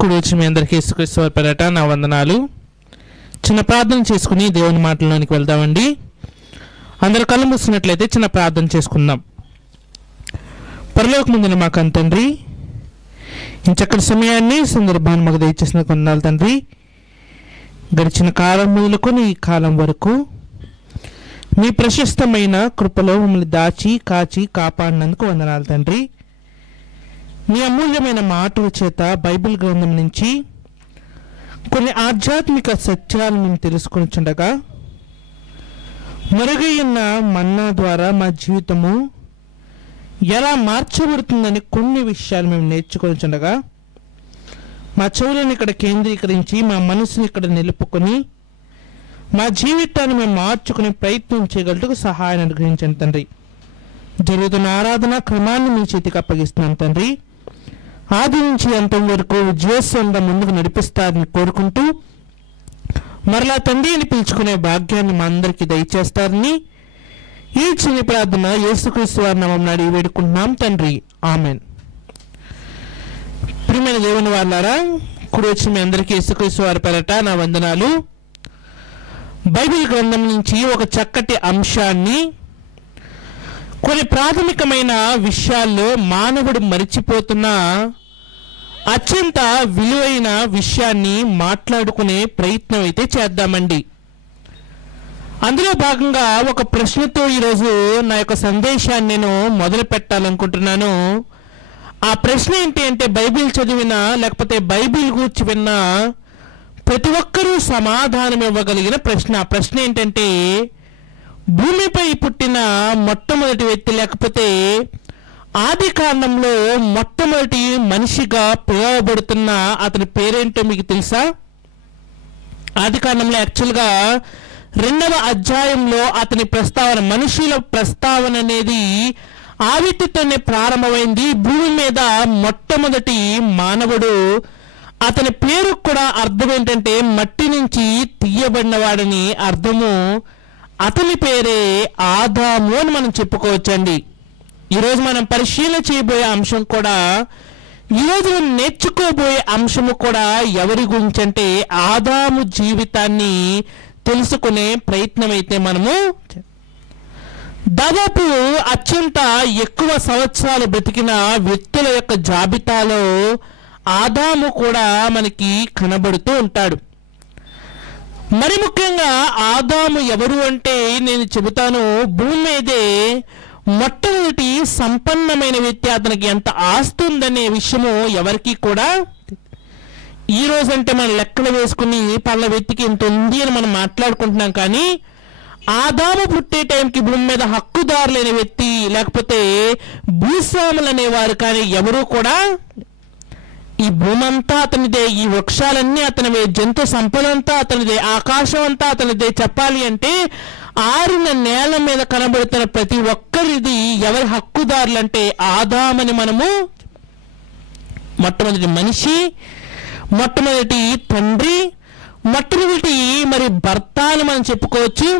కుడి వచ్చి మీ అందరికీ యేసుక్రీస్తు వారి పేరట నా వందనాలు. చిన్న ప్రార్థన చేసుకుని దేవుని మాటల్లోనికి వెళ్దామండి. అందరు కళ్ళు మూసినట్లయితే చిన్న ప్రార్థన చేసుకుందాం. పరలోకమందున మా కన్న తండ్రి, ఇంచక్కడి సమయాన్ని సందర్భాన్ని మాకు దయచేసిన కొందాలు తండ్రి. గడిచిన కాలం మొదలుకొని ఈ కాలం వరకు మీ ప్రశస్తమైన కృపలో మమ్మల్ని దాచి కాచి కాపాడినందుకు వందనాలు తండ్రి. మీ అమూల్యమైన మాటల చేత బైబిల్ గ్రంథం నుంచి కొన్ని ఆధ్యాత్మిక సత్యాలు మేము తెలుసుకొనిచుండగా మరుగైన మన్నా ద్వారా మా జీవితము ఎలా మార్చబడుతుందని కొన్ని విషయాలు మేము నేర్చుకొనిచుండగా మా చెవులను ఇక్కడ కేంద్రీకరించి మా మనసుని ఇక్కడ నిలుపుకొని మా జీవితాన్ని మేము మార్చుకునే ప్రయత్నం చేయగలటకు సహాయాన్ని అనుగ్రహించండి తండ్రి. జరుగుతున్న ఆరాధన క్రమాన్ని మీ చేతికి అప్పగిస్తున్నాం తండ్రి. ఆది నుంచి అంతం వరకు విజయోత్సవంగా ముందుకు నడిపిస్తారని కోరుకుంటూ మరలా తండ్రి అని పిలుచుకునే భాగ్యాన్ని మా అందరికీ దయచేస్తారని ఈ చిన్న ప్రార్థన యేసుక్రీస్తు వారి నామమున అడిగి వేడుకుంటున్నాం తండ్రి, ఆమెన్. ప్రియమైన దేవుని వాళ్ళారా, కుడి వచ్చి మీ అందరికీ యేసుక్రీస్తు వారి పేరట నా వందనాలు. బైబిల్ గ్రంథం నుంచి ఒక చక్కటి అంశాన్ని, కొన్ని ప్రాథమికమైన విషయాల్లో మానవుడు మరిచిపోతున్న అత్యంత విలువైన విషయాన్ని మాట్లాడుకునే ప్రయత్నం అయితే చేద్దామండి. అందులో భాగంగా ఒక ప్రశ్నతో ఈరోజు నా యొక్క సందేశాన్ని నేను మొదలు పెట్టాలనుకుంటున్నాను. ఆ ప్రశ్న ఏంటి అంటే, బైబిల్ చదివిన లేకపోతే బైబిల్ గురించి విన్న ప్రతి ఒక్కరూ సమాధానం ఇవ్వగలిగిన ప్రశ్న. ఆ ప్రశ్న ఏంటంటే, భూమిపై పుట్టిన మొట్టమొదటి వ్యక్తి లేకపోతే ఆది కాండంలో మొట్టమొదటి మనిషిగా పిలువబడుతున్న అతని పేరేంటో మీకు తెలుసా? ఆది కాండంలో యాక్చువల్గా 2వ అధ్యాయంలో అతని ప్రస్తావన, మనుషుల ప్రస్తావన అనేది ఆ వ్యక్తితోనే ప్రారంభమైంది. భూమి మీద మొట్టమొదటి మానవుడు, అతని పేరు కూడా అర్థం ఏంటంటే మట్టి నుంచి తీయబడినవాడని అర్థము. అతని పేరే ఆదాము అని మనం చెప్పుకోవచ్చండి. ఈరోజు మనం పరిశీలన చేయబోయే అంశం కూడా, ఈరోజు మనం నేర్చుకోబోయే అంశము కూడా ఎవరి గురించి అంటే ఆదాము జీవితాన్ని తెలుసుకునే ప్రయత్నం అయితే మనము దాదాపు అత్యంత ఎక్కువ సంవత్సరాలు బ్రతికిన వ్యక్తుల యొక్క జాబితాలో ఆదాము కూడా మనకి కనబడుతూ ఉంటాడు. మరి ముఖ్యంగా ఆదాము ఎవరు అంటే నేను చెబుతాను, భూమి మీదే మొట్టమొదటి సంపన్నమైన వ్యక్తి. అతనికి ఎంత ఆస్తి ఉందనే విషయము ఎవరికి కూడా ఈ రోజు అంటే మనం లెక్కలు వేసుకుని పళ్ళ వ్యక్తికి ఇంత ఉంది అని మనం మాట్లాడుకుంటున్నాం. కానీ ఆదాము పుట్టే టైంకి భూమి మీద హక్కుదారు లేని వ్యక్తి లేకపోతే భూస్వాములు అనేవారు కానీ ఎవరు కూడా, ఈ భూమి అంతా అతనిదే, ఈ వృక్షాలన్నీ అతనివే, జంతు సంపదంతా అతనిదే, ఆకాశం అంతా అతనిదే. చెప్పాలి అంటే ఆరిన నేల మీద కనబడుతున్న ప్రతి ఒక్కరిది ఎవరి హక్కుదారులు అంటే ఆదామని మనము, మొట్టమొదటి మనిషి, మొట్టమొదటి తండ్రి, మొట్టమొదటి మరి భర్త అని మనం చెప్పుకోవచ్చు.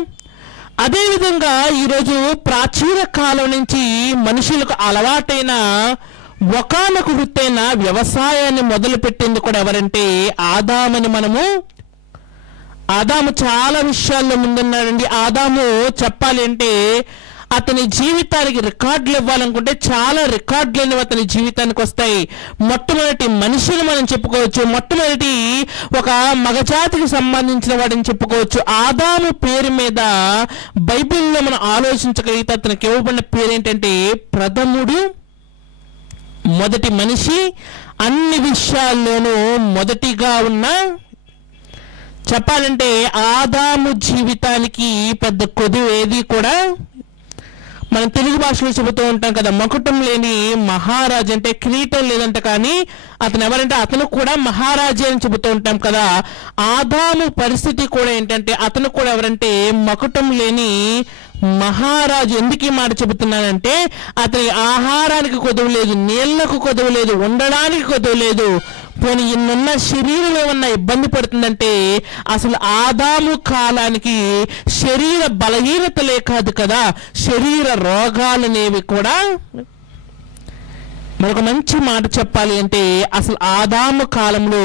అదేవిధంగా ఈరోజు ప్రాచీన కాలం నుంచి మనుషులకు అలవాటైన ఒకానొక వృత్తైన వ్యవసాయాన్ని మొదలుపెట్టింది కూడా ఎవరంటే ఆదామని మనము. ఆదాము చాలా విషయాల్లో ముందున్నాడండి. ఆదాము చెప్పాలి అంటే అతని జీవితానికి రికార్డులు ఇవ్వాలనుకుంటే చాలా రికార్డులు అనేవి అతని జీవితానికి వస్తాయి. మొట్టమొదటి మనిషిని మనం చెప్పుకోవచ్చు, మొట్టమొదటి ఒక మగజాతికి సంబంధించిన వాడిని చెప్పుకోవచ్చు. ఆదాము పేరు మీద బైబిల్లో మనం ఆలోచించగలిగితే అతనికి ఇవ్వబడిన పేరు ఏంటంటే ప్రథముడు, మొదటి మనిషి, అన్ని విషయాల్లోనూ మొదటిగా ఉన్న. చెప్పాలంటే ఆదాము జీవితానికి పెద్ద కొద్ది ఏది కూడా, మనం తెలుగు భాషలో చెబుతూ ఉంటాం కదా, మకుటం లేని మహారాజు అంటే కిరీటం లేదంట, కానీ అతను ఎవరంటే అతను కూడా మహారాజే అని చెబుతూ ఉంటాం కదా. ఆదాము పరిస్థితి కూడా ఏంటంటే అతను కూడా ఎవరంటే మకుటం లేని మహారాజు ఎందుకు ఈ మాట చెబుతున్నానంటే అతని ఆహారానికి కొదువు లేదు, నీళ్లకు కొదువు లేదు, ఉండడానికి కొదువు లేదు. పోనీ ఇన్నున్న శరీరం ఏమన్నా ఇబ్బంది పడుతుందంటే అసలు ఆదాము కాలానికి శరీర బలహీనతలే కాదు కదా, శరీర రోగాలనేవి కూడా. మరొక మంచి మాట చెప్పాలి అంటే అసలు ఆదాము కాలంలో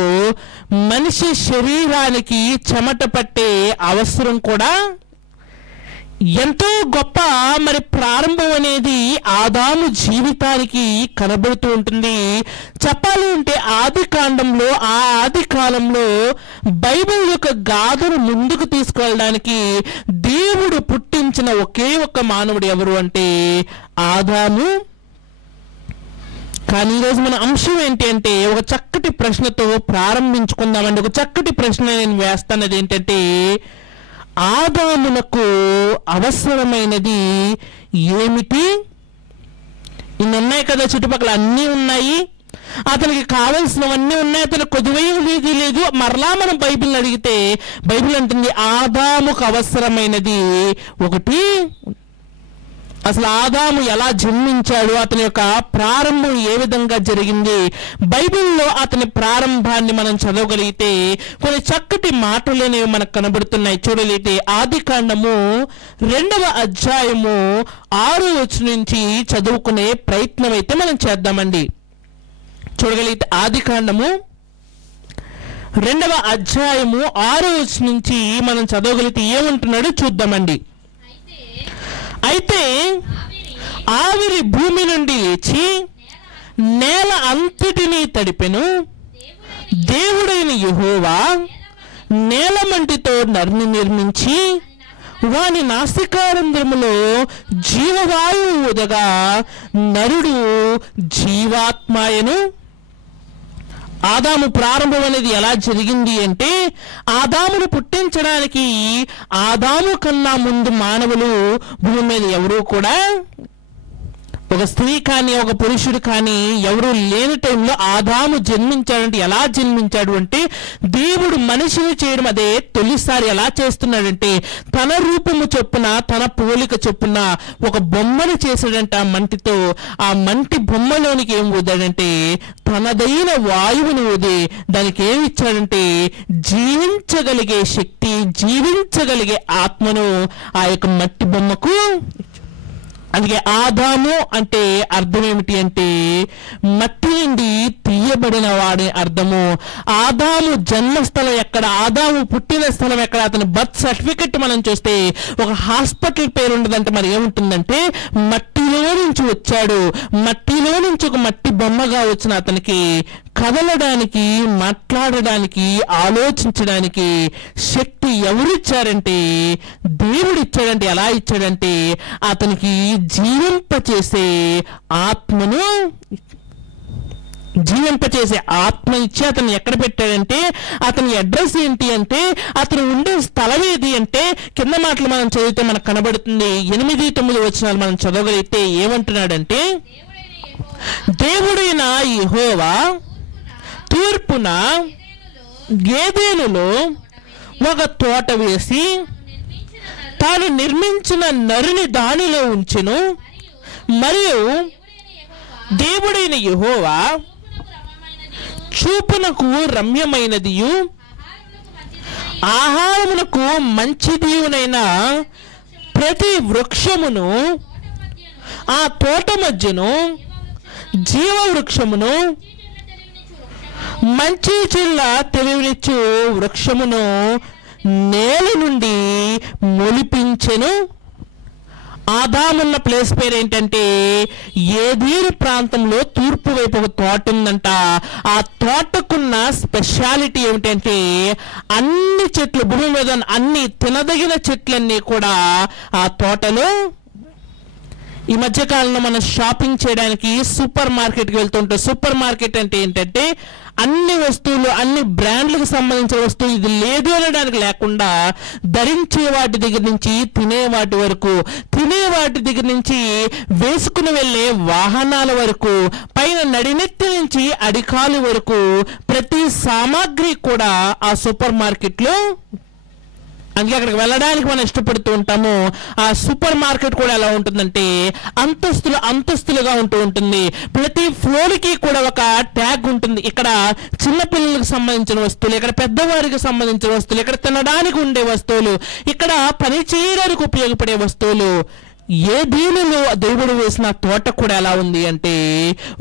మనిషి శరీరానికి చెమట పట్టే అవసరం కూడా ఎంతో గొప్ప మరి ప్రారంభం అనేది ఆదాము జీవితానికి కనబడుతూ ఉంటుంది. చెప్పాలి అంటే ఆది కాండంలో ఆ ఆది కాలంలో బైబిల్ యొక్క గాథను ముందుకు తీసుకువెళ్ళడానికి దేవుడు పుట్టించిన ఒకే ఒక్క మానవుడు ఎవరు అంటే ఆదాము. కానీ ఈరోజు మన అంశం ఏంటి అంటే ఒక చక్కటి ప్రశ్నతో ప్రారంభించుకుందామండి. ఒక చక్కటి ప్రశ్న నేను వేస్తానది ఏంటంటే ఆదామునకు అవసరమైనది ఏమిటి? ఇన్ని ఉన్నాయి కదా, చుట్టుపక్కల అన్నీ ఉన్నాయి, అతనికి కావలసినవన్నీ ఉన్నాయి, అతను కొద్దివేది లేదు. మరలా మనం బైబిల్ని అడిగితే బైబిల్ అంటుంది ఆదాముకు అవసరమైనది ఒకటి. అసలు ఆదాము ఎలా జన్మించాడు, అతని యొక్క ప్రారంభం ఏ విధంగా జరిగింది, బైబిల్లో అతని ప్రారంభాన్ని మనం చదవగలిగితే కొన్ని చక్కటి మాటలనేవి మనకు కనబడుతున్నాయి. చూడగలిగితే ఆది కాండము 2వ అధ్యాయము 6వ వచనం నుంచి చదువుకునే ప్రయత్నం అయితే మనం చేద్దామండి. చూడగలిగితే ఆది కాండము 2వ అధ్యాయము 6వ వచనం నుంచి మనం చదవగలిగితే ఏమంటున్నాడో చూద్దామండి. అయితే ఆవిరి భూమి నుండి లేచి నేల అంతటినీ తడిపెను. దేవుడైన యెహోవా నేల మంటితో నరుని నిర్మించి వాని నాసికారంధ్రములో జీవవాయువు ఊదగా నరుడు జీవాత్మాయను. ఆదాము ప్రారంభం అనేది ఎలా జరిగింది అంటే ఆదామును పుట్టించడానికి ఆదాము కన్నా ముందు మానవులు భూమి మీద ఎవరూ కూడా ఒక స్త్రీ కానీ ఒక పురుషుడు కానీ ఎవరు లేని టైంలో ఆదాము జన్మించాడంటే ఎలా జన్మించాడు అంటే దేవుడు మనిషిని చేయడం అదే తొలిసారి ఎలా చేస్తున్నాడంటే తన రూపము చొప్పున తన పోలిక చొప్పున ఒక బొమ్మను చేశాడంట మంటితో. ఆ మంటి బొమ్మలోనికి ఏం ఊదాడంటే తనదైన వాయువుని ఊది దానికి ఏమి ఇచ్చాడంటే జీవించగలిగే శక్తి, జీవించగలిగే ఆత్మను ఆ యొక్క మట్టి బొమ్మకు. అందుకే ఆదాము అంటే అర్థం ఏమిటి అంటే మట్టి నుండి తీయబడిన వాడి అర్థము. ఆదాము జన్మస్థలం ఎక్కడ, ఆదాము పుట్టిన స్థలం ఎక్కడ, అతని బర్త్ సర్టిఫికెట్ మనం చూస్తే ఒక హాస్పిటల్ పేరు ఉండదంటే మరి ఏముంటుందంటే మట్టిలో నుంచి వచ్చాడు. మట్టిలో నుంచి ఒక మట్టి బొమ్మగా వచ్చిన అతనికి కదలడానికి, మాట్లాడడానికి, ఆలోచించడానికి శక్తి ఎవరిచ్చారంటే దేవుడు ఇచ్చాడంటే. ఎలా ఇచ్చాడంటే అతనికి జీవింపచేసే ఆత్మను, జీవింపచేసే ఆత్మ ఇచ్చి అతను ఎక్కడ పెట్టాడంటే అతని అడ్రస్ ఏంటి అంటే అతను ఉండే స్థలం ఏది అంటే కింద మాటలు మనం చదివితే మనకు కనబడుతుంది. 8-9 వచనాలు మనం చదవగలిగితే ఏమంటున్నాడంటే దేవుడైన యెహోవా తూర్పున ఏదెనులో ఒక తోట వేసి తాను నిర్మించిన నరుని దానిలో ఉంచెను. మరియు దేవుడైన యెహోవా చూపునకు రమ్యమైనదియు ఆహారమునకు మంచిదియునైన ప్రతి వృక్షమును ఆ తోట మధ్యను జీవ వృక్షమును మంచి చిల్ల తెలివినిచ్చు వృక్షమును నేల నుండి మొలిపించెను. ఆదామున్న ప్లేస్ పేరు ఏంటంటే ఏదీరు ప్రాంతంలో తూర్పు వైపు ఒక తోట ఉందంట. ఆ తోటకున్న స్పెషాలిటీ ఏమిటంటే అన్ని చెట్లు, భూమి మీద అన్ని తినదగిన చెట్లన్నీ కూడా ఆ తోటలో. ఈ మధ్యకాలంలో మనం షాపింగ్ చేయడానికి సూపర్ మార్కెట్కి వెళ్తుంటాం. సూపర్ మార్కెట్ అంటే ఏంటంటే అన్ని వస్తువులు, అన్ని బ్రాండ్లకు సంబంధించిన వస్తువులు ఇది లేదు అనడానికి లేకుండా ధరించే వాటి దగ్గర నుంచి తినే వాటి వరకు, తినే వాటి దగ్గర నుంచి వేసుకుని వెళ్ళే వాహనాల వరకు, పైన నడినెత్తి నుంచి అడికాలు వరకు ప్రతి సామాగ్రి కూడా ఆ సూపర్ మార్కెట్లో. అందుకే అక్కడికి వెళ్ళడానికి మనం ఇష్టపడుతూ ఉంటాము. ఆ సూపర్ మార్కెట్ కూడా ఎలా ఉంటుందంటే అంతస్తులుగా ఉంటూ ఉంటుంది. ప్రతి ఫ్లోర్కి కూడా ఒక ట్యాగ్ ఉంటుంది. ఇక్కడ చిన్నపిల్లలకు సంబంధించిన వస్తువులు, ఇక్కడ పెద్దవారికి సంబంధించిన వస్తువులు, ఇక్కడ తినడానికి ఉండే వస్తువులు, ఇక్కడ పని చేయడానికి ఉపయోగపడే వస్తువులు. ఏ దీనిలో దేవుడు వేసిన తోట కూడా ఎలా ఉంది అంటే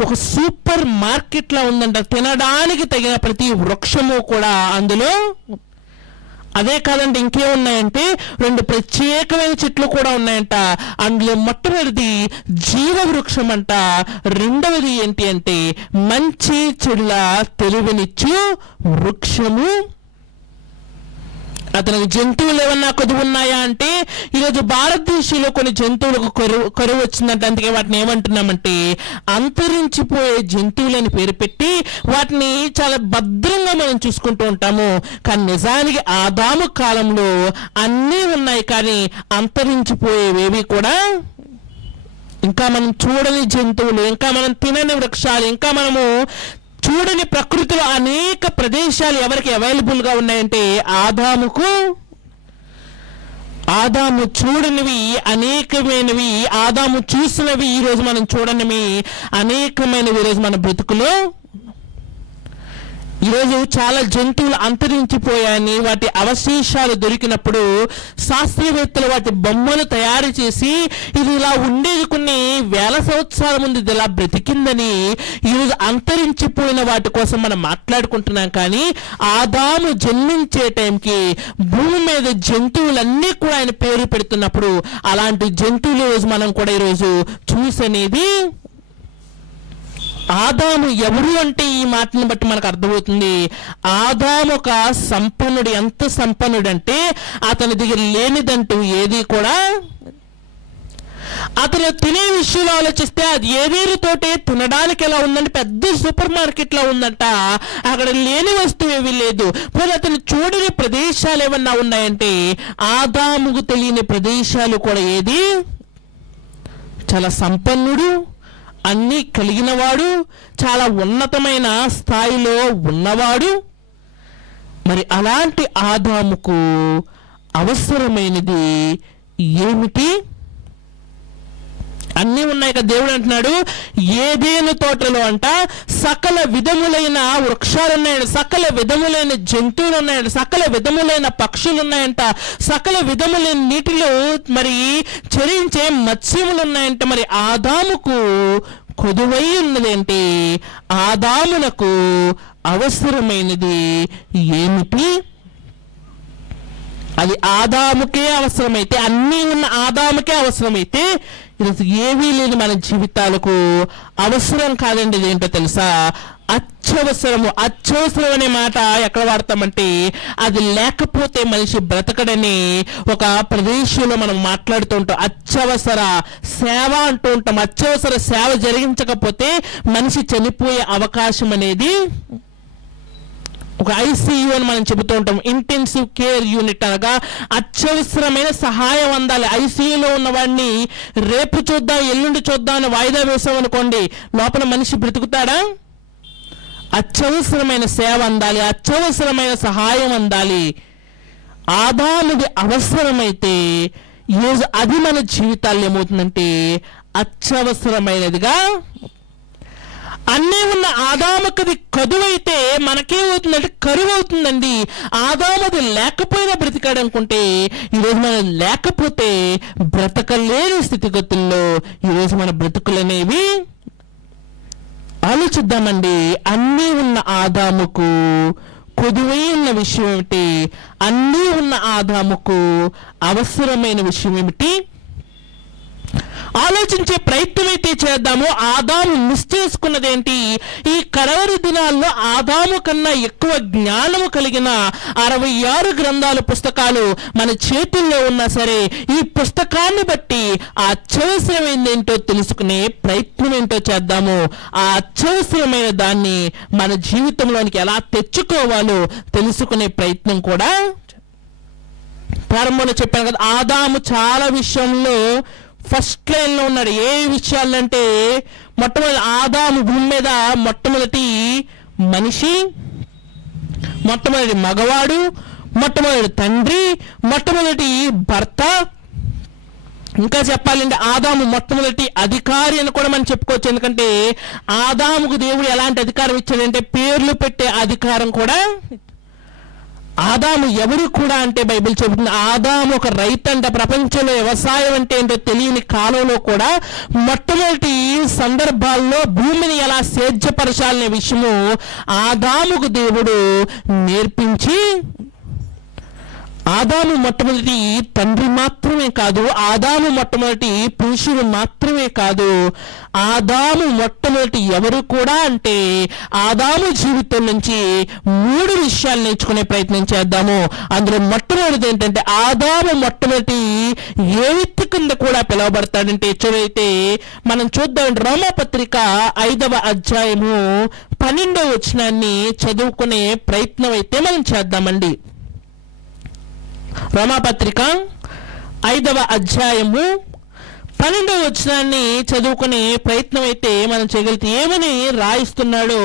ఒక సూపర్ మార్కెట్ లా ఉందంట. తినడానికి తగిన ప్రతి వృక్షము కూడా అందులో. అదే కాదండి, ఇంకేమున్నాయంటే 2 ప్రత్యేకమైన చెట్లు కూడా ఉన్నాయంట. అందులో మొట్టమొదటిది జీవ వృక్షం అంట. రెండవది ఏంటి అంటే మంచి చెడుల తెలివినిచ్చు వృక్షము. అతనికి జంతువులు ఏమన్నా కొద్ది ఉన్నాయా అంటే ఈరోజు భారతదేశంలో కొన్ని జంతువులకు కరువు వచ్చిందంటే అందుకే వాటిని ఏమంటున్నామంటే అంతరించిపోయే జంతువులని పేరు పెట్టి వాటిని చాలా భద్రంగా మనం చూసుకుంటూ ఉంటాము. కానీ నిజానికి ఆదాము కాలంలో అన్నీ ఉన్నాయి, కానీ అంతరించిపోయేవేవి కూడా, ఇంకా మనం చూడని జంతువులు, ఇంకా మనం తినని వృక్షాలు, ఇంకా మనము చూడని ప్రకృతిలో అనేక ప్రదేశాలు ఎవరికి అవైలబుల్గా ఉన్నాయంటే ఆదాము చూడనివి అనేకమైనవి, ఆదాము చూసినవి ఈరోజు మనం చూడనివి అనేకమైనవి ఈరోజు మన బ్రతుకులో. ఈరోజు చాలా జంతువులు అంతరించిపోయాయని వాటి అవశేషాలు దొరికినప్పుడు శాస్త్రవేత్తలు వాటి బొమ్మలు తయారు చేసి ఇది ఇలా ఉండేది కొన్ని వేల సంవత్సరాల ముందు ఇది ఇలా బ్రతికిందని ఈరోజు అంతరించిపోయిన వాటి కోసం మనం మాట్లాడుకుంటున్నాం. కానీ ఆదాము జన్మించే టైంకి భూమి మీద జంతువులన్నీ కూడా ఆయన పేరు పెడుతున్నప్పుడు అలాంటి జంతువులు ఈరోజు మనం కూడా ఈరోజు చూసనేది. ఆదాము ఎవరు అంటే ఈ మాటను బట్టి మనకు అర్థమవుతుంది. ఆదాము ఒక సంపన్నుడు. ఎంత సంపన్నుడు అంటే అతని దగ్గర లేనిదంటూ ఏది కూడా, అతను తినే విషయంలో ఆలోచిస్తే అది ఏదేరు తోటే తినడానికి ఎలా ఉందంటే పెద్ద సూపర్ మార్కెట్ లో ఉందంట. అక్కడ లేని వస్తువు ఏమీ లేదు. మరి అతను చూడని ప్రదేశాలు ఏమన్నా ఉన్నాయంటే ఆదాముకు తెలియని ప్రదేశాలు కూడా ఏది, చాలా సంపన్నుడు, అన్నీ కలిగినవాడు, చాలా ఉన్నతమైన స్థాయిలో ఉన్నవాడు. మరి అలాంటి ఆదాముకు అవసరమైనది ఏమిటి? అన్నీ ఉన్నాయి కదా. దేవుడు అంటున్నాడు ఏదేను తోటలో అంట సకల విధములైన వృక్షాలు ఉన్నాయంట, సకల విధములైన జంతువులు ఉన్నాయంట, సకల విధములైన పక్షులు ఉన్నాయంట, సకల విధములైన నీటిలో మరి చరించే మత్స్యములు ఉన్నాయంట. మరి ఆదాముకు కొదువై ఉన్నదేంటి? ఆదామునకు అవసరమైనది ఏమిటి? అది ఆదాముకే అవసరమైతే, అన్నీ ఉన్న ఆదాముకే అవసరమైతే ఈరోజు ఏవీ లేని మన జీవితాలకు అవసరం కాదండి. ఇదేంటో తెలుసా? అత్యవసరము. అత్యవసరం అనే మాట ఎక్కడ వాడతామంటే అది లేకపోతే మనిషి బ్రతకడని ఒక ప్రదేశంలో మనం మాట్లాడుతూ ఉంటాం. అత్యవసర సేవ అంటూ ఉంటాం. అత్యవసర సేవ జరిగించకపోతే మనిషి చనిపోయే అవకాశం అనేది, ఒక ఐసీయూ అని మనం చెబుతూ ఉంటాం, ఇంటెన్సివ్ కేర్ యూనిట్, అనగా అత్యవసరమైన సహాయం అందాలి. ఐసీయూలో ఉన్న వాడిని రేపు చూద్దాం ఎల్లుండి చూద్దాం అని వాయిదా వేసాం అనుకోండి, లోపల మనిషి బ్రతుకుతాడా? అత్యవసరమైన సేవ అందాలి, అత్యవసరమైన సహాయం అందాలి. ఆదాముది అవసరమైతే ఈరోజు అది మన జీవితాల్లో ఏమవుతుందంటే అత్యవసరమైనదిగా. అన్నీ ఉన్న ఆదాముకది కదువైతే మనకేమవుతుందంటే కరువు అవుతుందండి. ఆదాముది లేకపోయినా బ్రతికాడు అనుకుంటే ఈరోజు మనం లేకపోతే బ్రతకలేని స్థితిగతుల్లో ఈరోజు మన బ్రతుకులనేవి. ఆలోచిద్దామండి, అన్నీ ఉన్న ఆదాముకు కొదువై ఉన్న విషయం ఏమిటి? అన్నీ ఉన్న ఆదాముకు అవసరమైన విషయం ఏమిటి? ఆలోచించే ప్రయత్నం అయితే చేద్దాము. ఆదాము మిస్ చేసుకున్నదేంటి? ఈ కడవరి దినాల్లో ఆదాము కన్నా ఎక్కువ జ్ఞానము కలిగిన 66 గ్రంథాలు పుస్తకాలు మన చేతుల్లో ఉన్నా సరే ఈ పుస్తకాన్ని బట్టి ఆ అత్యవసరమైనది ఏంటో తెలుసుకునే ప్రయత్నం ఏంటో చేద్దాము. ఆ అత్యవసరమైన దాన్ని మన జీవితంలోనికి ఎలా తెచ్చుకోవాలో తెలుసుకునే ప్రయత్నం కూడా. ప్రారంభంలో చెప్పాను కదా, ఆదాము చాలా విషయంలో ఫస్ట్ లైన్లో ఉన్నాడు. ఏ విషయాలంటే మొట్టమొదటి ఆదాము భూమి మీద మొట్టమొదటి మనిషి, మొట్టమొదటి మగవాడు, మొట్టమొదటి తండ్రి, మొట్టమొదటి భర్త, ఇంకా చెప్పాలంటే ఆదాము మొట్టమొదటి అధికారి అని కూడా మనం చెప్పుకోవచ్చు. ఎందుకంటే ఆదాముకు దేవుడు ఎలాంటి అధికారం ఇచ్చాడంటే పేర్లు పెట్టే అధికారం కూడా. ఆదాము ఎవరు కూడా అంటే బైబిల్ చెబుతుంది ఆదాము ఒక రైతు అంట. ప్రపంచంలో వ్యవసాయం అంటే ఏంటో తెలియని కాలంలో కూడా మొట్టమొదటి సందర్భాల్లో భూమిని ఎలా సేద్యపరచాలనే విషయము ఆదాముకు దేవుడు నేర్పించి, ఆదాము మొట్టమొదటి తండ్రి మాత్రమే కాదు, ఆదాము మొట్టమొదటి పురుషుడు మాత్రమే కాదు, ఆదాము మొట్టమొదటి ఎవరు కూడా అంటే ఆదాము జీవితం నుంచి 3 విషయాలు నేర్చుకునే ప్రయత్నం చేద్దాము. అందులో మొట్టమొదటిది ఏంటంటే ఆదాము మొట్టమొదటి ఏ వ్యక్తి కింద కూడా పిలువబడతాడంటే చూడైతే మనం చూద్దాం. రోమాపత్రిక 5వ అధ్యాయము 12వ వచనాన్ని చదువుకునే ప్రయత్నం అయితే మనం చేద్దామండి. రోమాపత్రిక 5వ అధ్యాయము 12వ వచనాన్ని చదువుకునే ప్రయత్నం అయితే మనం చేయగలిగితే ఏమని రాయిస్తున్నాడో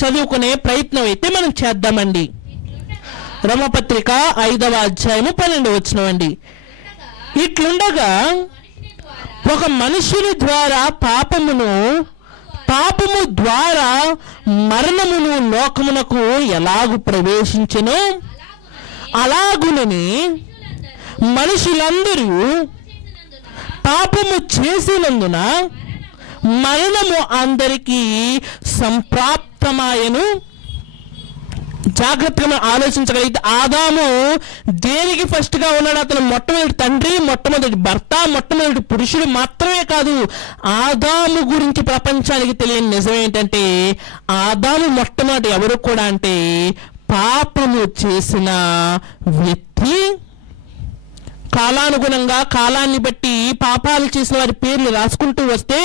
చదువుకునే ప్రయత్నం అయితే మనం చేద్దామండి. రోమాపత్రిక 5వ అధ్యాయము 12వ వచనం అండి. ఇట్లుండగా ఒక మనుషుని ద్వారా పాపము ద్వారా మరణమును లోకమునకు ఎలాగు ప్రవేశించెనో అలాగునని మనుషులందరూ పాపము చేసినందున మరణము అందరికీ సంప్రాప్తమాయను. జాగ్రత్తగా ఆలోచించగలిగితే ఆదాము దేనికి ఫస్ట్ గా ఉన్నాడు? అతను మొట్టమొదటి తండ్రి, మొట్టమొదటి భర్త, మొట్టమొదటి పురుషుడు మాత్రమే కాదు. ఆదాము గురించి ప్రపంచానికి తెలియని నిజం ఏంటంటే ఆదాము మొట్టమొదటి ఎవరు కూడా అంటే పాపము చేసిన వ్యక్తి. కాలానుగుణంగా కాలాన్ని బట్టి పాపాలు చేసిన వారి పేర్లు రాసుకుంటూ వస్తే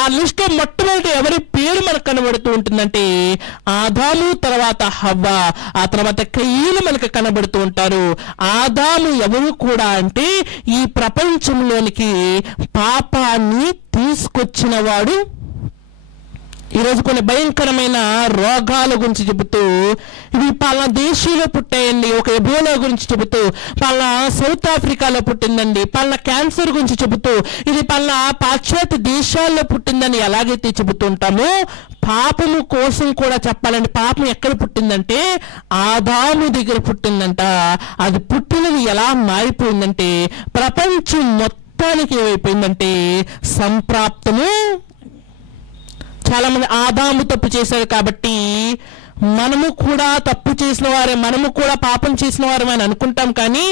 ఆ లిస్ట్లో మొట్టమొదటి ఎవరి పేరు మనకు కనబడుతూ ఉంటుందంటే ఆదాము, తర్వాత హవ్వ, ఆ తర్వాత కయీను మనకు కనబడుతూ ఉంటారు. ఆదాము ఎవరు కూడా అంటే ఈ ప్రపంచంలోనికి పాపాన్ని తీసుకొచ్చిన వాడు. ఈరోజు కొన్ని భయంకరమైన రోగాల గురించి చెబుతూ ఇవి పలానా దేశంలో పుట్టాయండి, ఒక ఎబోలా గురించి చెబుతూ పలానా సౌత్ ఆఫ్రికాలో పుట్టిందండి, పలానా క్యాన్సర్ గురించి చెబుతూ ఇది పలానా పాశ్చాత్య దేశాల్లో పుట్టిందని ఎలాగైతే చెబుతూ ఉంటామో పాపము కోసం కూడా చెప్పాలండి. పాపం ఎక్కడ పుట్టిందంటే ఆదాము దగ్గర పుట్టిందంట. అది పుట్టినది ఎలా మారిపోయిందంటే ప్రపంచం మొత్తానికి ఏమైపోయిందంటే సంప్రాప్తము. చాలా మంది ఆదాము తప్పు చేశారు కాబట్టి మనము కూడా తప్పు చేసిన వారే, మనము కూడా పాపం చేసిన వారే అని అనుకుంటాం. కానీ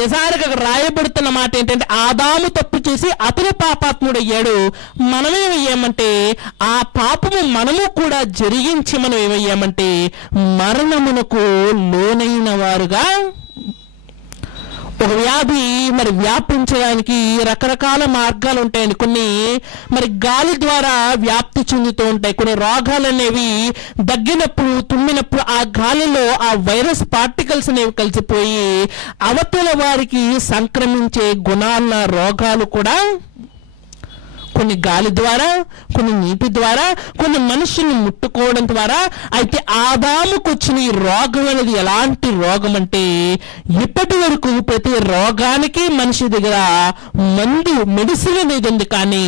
నిజానికి అక్కడ రాయబడుతున్న మాట ఏంటంటే ఆదాము తప్పు చేసి అతను పాపాత్ముడయ్యాడు. మనమేమయ్యామంటే ఆ పాపము మనము కూడా జరిగించి మనం ఏమయ్యామంటే మరణమునకు లోనైన వారుగా. ఒక వ్యాధి మరి వ్యాపించడానికి రకరకాల మార్గాలు ఉంటాయండి. కొన్ని మరి గాలి ద్వారా వ్యాప్తి చెందుతూ ఉంటాయి. కొన్ని రోగాలు అనేవి దగ్గినప్పుడు, తుమ్మినప్పుడు ఆ గాలిలో ఆ వైరస్ పార్టికల్స్ అనేవి కలిసిపోయి అవతల వారికి సంక్రమించే గుణాల రోగాలు కూడా కొన్ని గాలి ద్వారా, కొన్ని నీటి ద్వారా, కొన్ని మనుషుల్ని ముట్టుకోవడం ద్వారా. అయితే ఆదాముకు వచ్చిన ఈ రోగం అనేది ఎలాంటి రోగం అంటే ఇప్పటి వరకు ప్రతి రోగానికి మనిషి దగ్గర మందు, మెడిసిన్ అనేది ఉంది. కానీ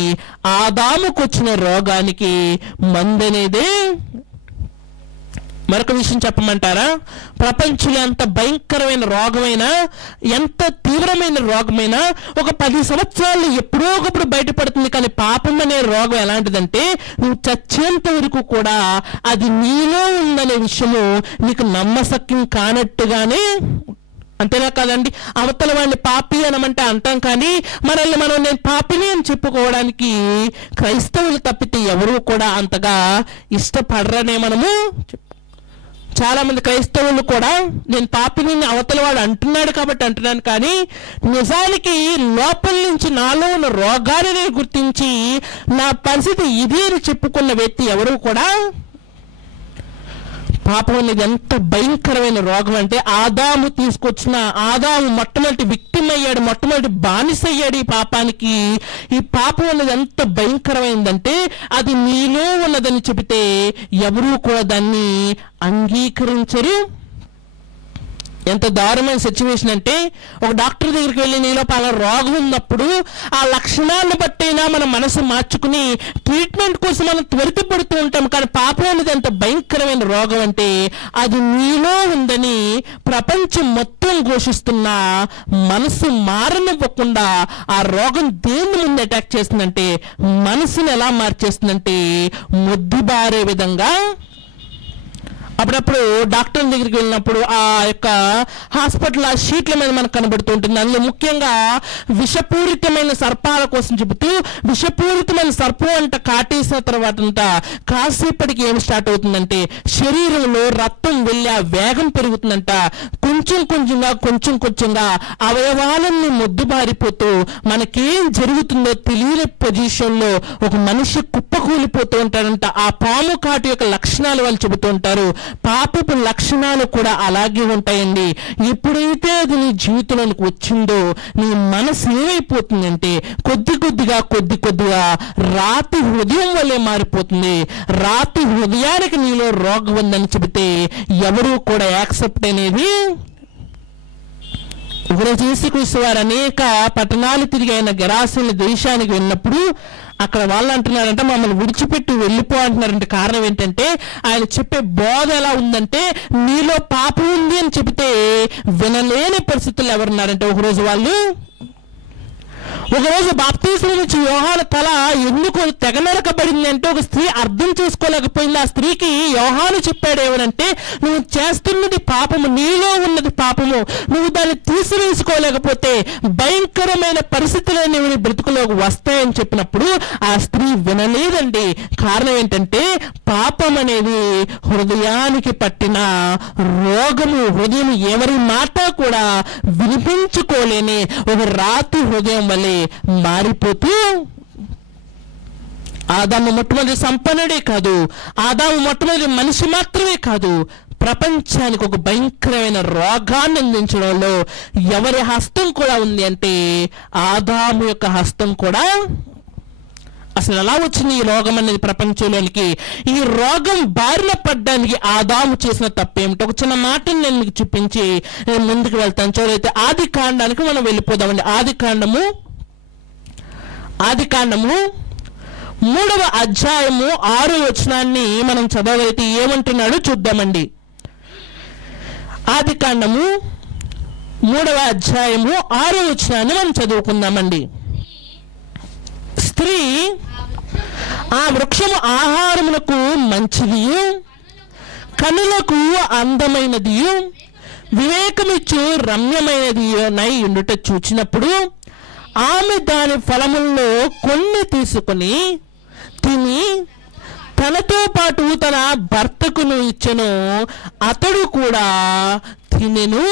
ఆదాముకు వచ్చిన రోగానికి మందు అనేదే. మరొక విషయం చెప్పమంటారా? ప్రపంచంలో ఎంత భయంకరమైన రోగమైనా, ఎంత తీవ్రమైన రోగమైనా ఒక 10 సంవత్సరాలు ఎప్పుడో ఒకప్పుడు బయటపడుతుంది. కానీ పాపం అనే రోగం ఎలాంటిదంటే నువ్వు చచ్చేంత వరకు కూడా అది నీలో ఉందనే విషయము నీకు నమ్మశక్యం కానట్టుగానే. అంతేనా కాదండి? అవతల వాడిని పాపి అనమంటే అంటాం, కానీ మనల్ని మనం నేను పాపిని అని చెప్పుకోవడానికి క్రైస్తవులు తప్పితే ఎవరు కూడా అంతగా ఇష్టపడరనే మనము. చాలా మంది క్రైస్తవులు కూడా నేను పాపిని అవతల వాడు అంటున్నాడు కాబట్టి అంటున్నాను, కానీ నిజానికి లోపల నుంచి నాలో ఉన్న రోగాన్ని గుర్తించి నా పరిస్థితి ఇది అని చెప్పుకున్న వ్యక్తి ఎవరు కూడా. పాపం అనేది ఎంత భయంకరమైన రోగం అంటే ఆదాము తీసుకొచ్చిన, ఆదాము మొట్టమొదటి విక్టిమ్ అయ్యాడు, మొట్టమొదటి బానిస అయ్యాడు ఈ పాపానికి. ఈ పాపం అనేది ఎంత భయంకరమైందంటే అది నీలో ఉన్నదని చెబితే ఎవరూ కూడా దాన్ని అంగీకరించరు. ఎంత దారుణమైన సిచ్యువేషన్ అంటే, ఒక డాక్టర్ దగ్గరికి వెళ్ళి నీలో పలా రోగం ఉన్నప్పుడు ఆ లక్షణాలను బట్టైనా మన మనసు మార్చుకుని ట్రీట్మెంట్ కోసం మనం త్వరితపడుతూ ఉంటాం. కానీ పాపం అనేది ఎంత భయంకరమైన రోగం అంటే, అది నీలో ఉందని ప్రపంచం మొత్తం ఘోషిస్తున్న మనసు మారనివ్వకుండా ఆ రోగం దేని ముందు అటాక్ చేస్తుందంటే, మనసుని ఎలా మార్చేస్తుందంటే మొద్దుబారే విధంగా. అప్పుడప్పుడు డాక్టర్ దగ్గరికి వెళ్ళినప్పుడు ఆ యొక్క హాస్పిటల్ ఆ షీట్ల మీద మనకు కనబడుతూ ఉంటుంది. అందులో ముఖ్యంగా విషపూరితమైన సర్పాల కోసం చెబుతూ, విషపూరితమైన సర్పం అంట కాటేసిన తర్వాత కాసేపటికి ఏమి స్టార్ట్ అవుతుందంటే, శరీరంలో రక్తం వెళ్ళి ఆ వేగం పెరుగుతుందంట. కొంచెం కొంచెంగా అవయవాలన్నీ మొద్దుబారిపోతూ మనకేం జరుగుతుందో తెలియని పొజిషన్లో ఒక మనిషి కుప్పకూలిపోతూ ఉంటాడంట. ఆ పాము కాటు యొక్క లక్షణాలు వాళ్ళు చెబుతూ ఉంటారు. పాపపు లక్షణాలు కూడా అలాగే ఉంటాయండి. ఎప్పుడైతే అది నీ జీవితంలోనికి వచ్చిందో నీ మనసు ఏమైపోతుందంటే కొద్ది కొద్దిగా రాతి హృదయం వల్లే మారిపోతుంది. రాతి హృదయానికి నీలో రోగం ఉందని చెబితే ఎవరు కూడా యాక్సెప్ట్ అనేది. ఒకరోజు యేసుక్రీస్తు వారు అనేక పట్టణాలు తిరిగి ఆయన గెరాసీయుల దేశానికి వెళ్ళినప్పుడు అక్కడ వాళ్ళు అంటున్నారంటే మమ్మల్ని విడిచిపెట్టి వెళ్ళిపో అంటున్నారంటే కారణం ఏంటంటే, ఆయన చెప్పే బోధ ఎలా ఉందంటే నీలో పాపం ఉంది అని చెబితే వినలేని పరిస్థితుల్లో ఎవరున్నారంటే, ఒకరోజు బాప్తీసం నుంచి యోహాను తల ఎందుకు తెగ నరకబడింది అంటే ఒక స్త్రీ అర్థం చేసుకోలేకపోయింది. ఆ స్త్రీకి యోహాను చెప్పాడు ఏమనంటే, నువ్వు చేస్తున్నది పాపము, నీలో ఉన్నది పాపము, నువ్వు దాన్ని తీసివేసుకోలేకపోతే భయంకరమైన పరిస్థితులు నీ బ్రతుకులోకి వస్తాయని చెప్పినప్పుడు ఆ స్త్రీ వినలేదండి. కారణం ఏంటంటే పాపం అనేది హృదయానికి పట్టిన రోగము. హృదయం ఎవరి మాట కూడా వినిపించుకోలేని ఒక రాతి హృదయం వల్లే మారిపోతూ, ఆదాము మొట్టమొదటి సంపన్నుడే కాదు, ఆదాము మొట్టమొదటి మనిషి మాత్రమే కాదు, ప్రపంచానికి ఒక భయంకరమైన రోగాన్ని అందించడంలో ఎవరి హస్తం కూడా ఉంది అంటే ఆదాము యొక్క హస్తం కూడా. అసలు ఎలా వచ్చింది ఈ రోగం అనేది ప్రపంచంలోనికి? ఈ రోగం బారిన పడ్డానికి ఆదాము చేసిన తప్పేమిటి? ఒక చిన్న మాటను నేను మీకు చూపించి నేను ముందుకు వెళ్తాను. చూడైతే ఆది కాండానికి మనం వెళ్ళిపోదామండి. ఆది కాండము 3వ అధ్యాయము 6వ వచనాన్ని మనం చదవగలిగితే ఏమంటున్నాడో చూద్దామండి. ఆది కాండము 3వ అధ్యాయము 6వ వచనాన్ని మనం చదువుకుందామండి. స్త్రీ ఆ వృక్షము ఆహారమునకు మంచిదియు కనులకు అందమైనదియు వివేకమిచ్చు రమ్యమైనదియునై ఉండుట చూచినప్పుడు ఆమె దాని ఫలముల్లో కొన్ని తీసుకుని తిని తనతో పాటు తన భర్తకును ఇచ్చెను, అతడు కూడా తినెను.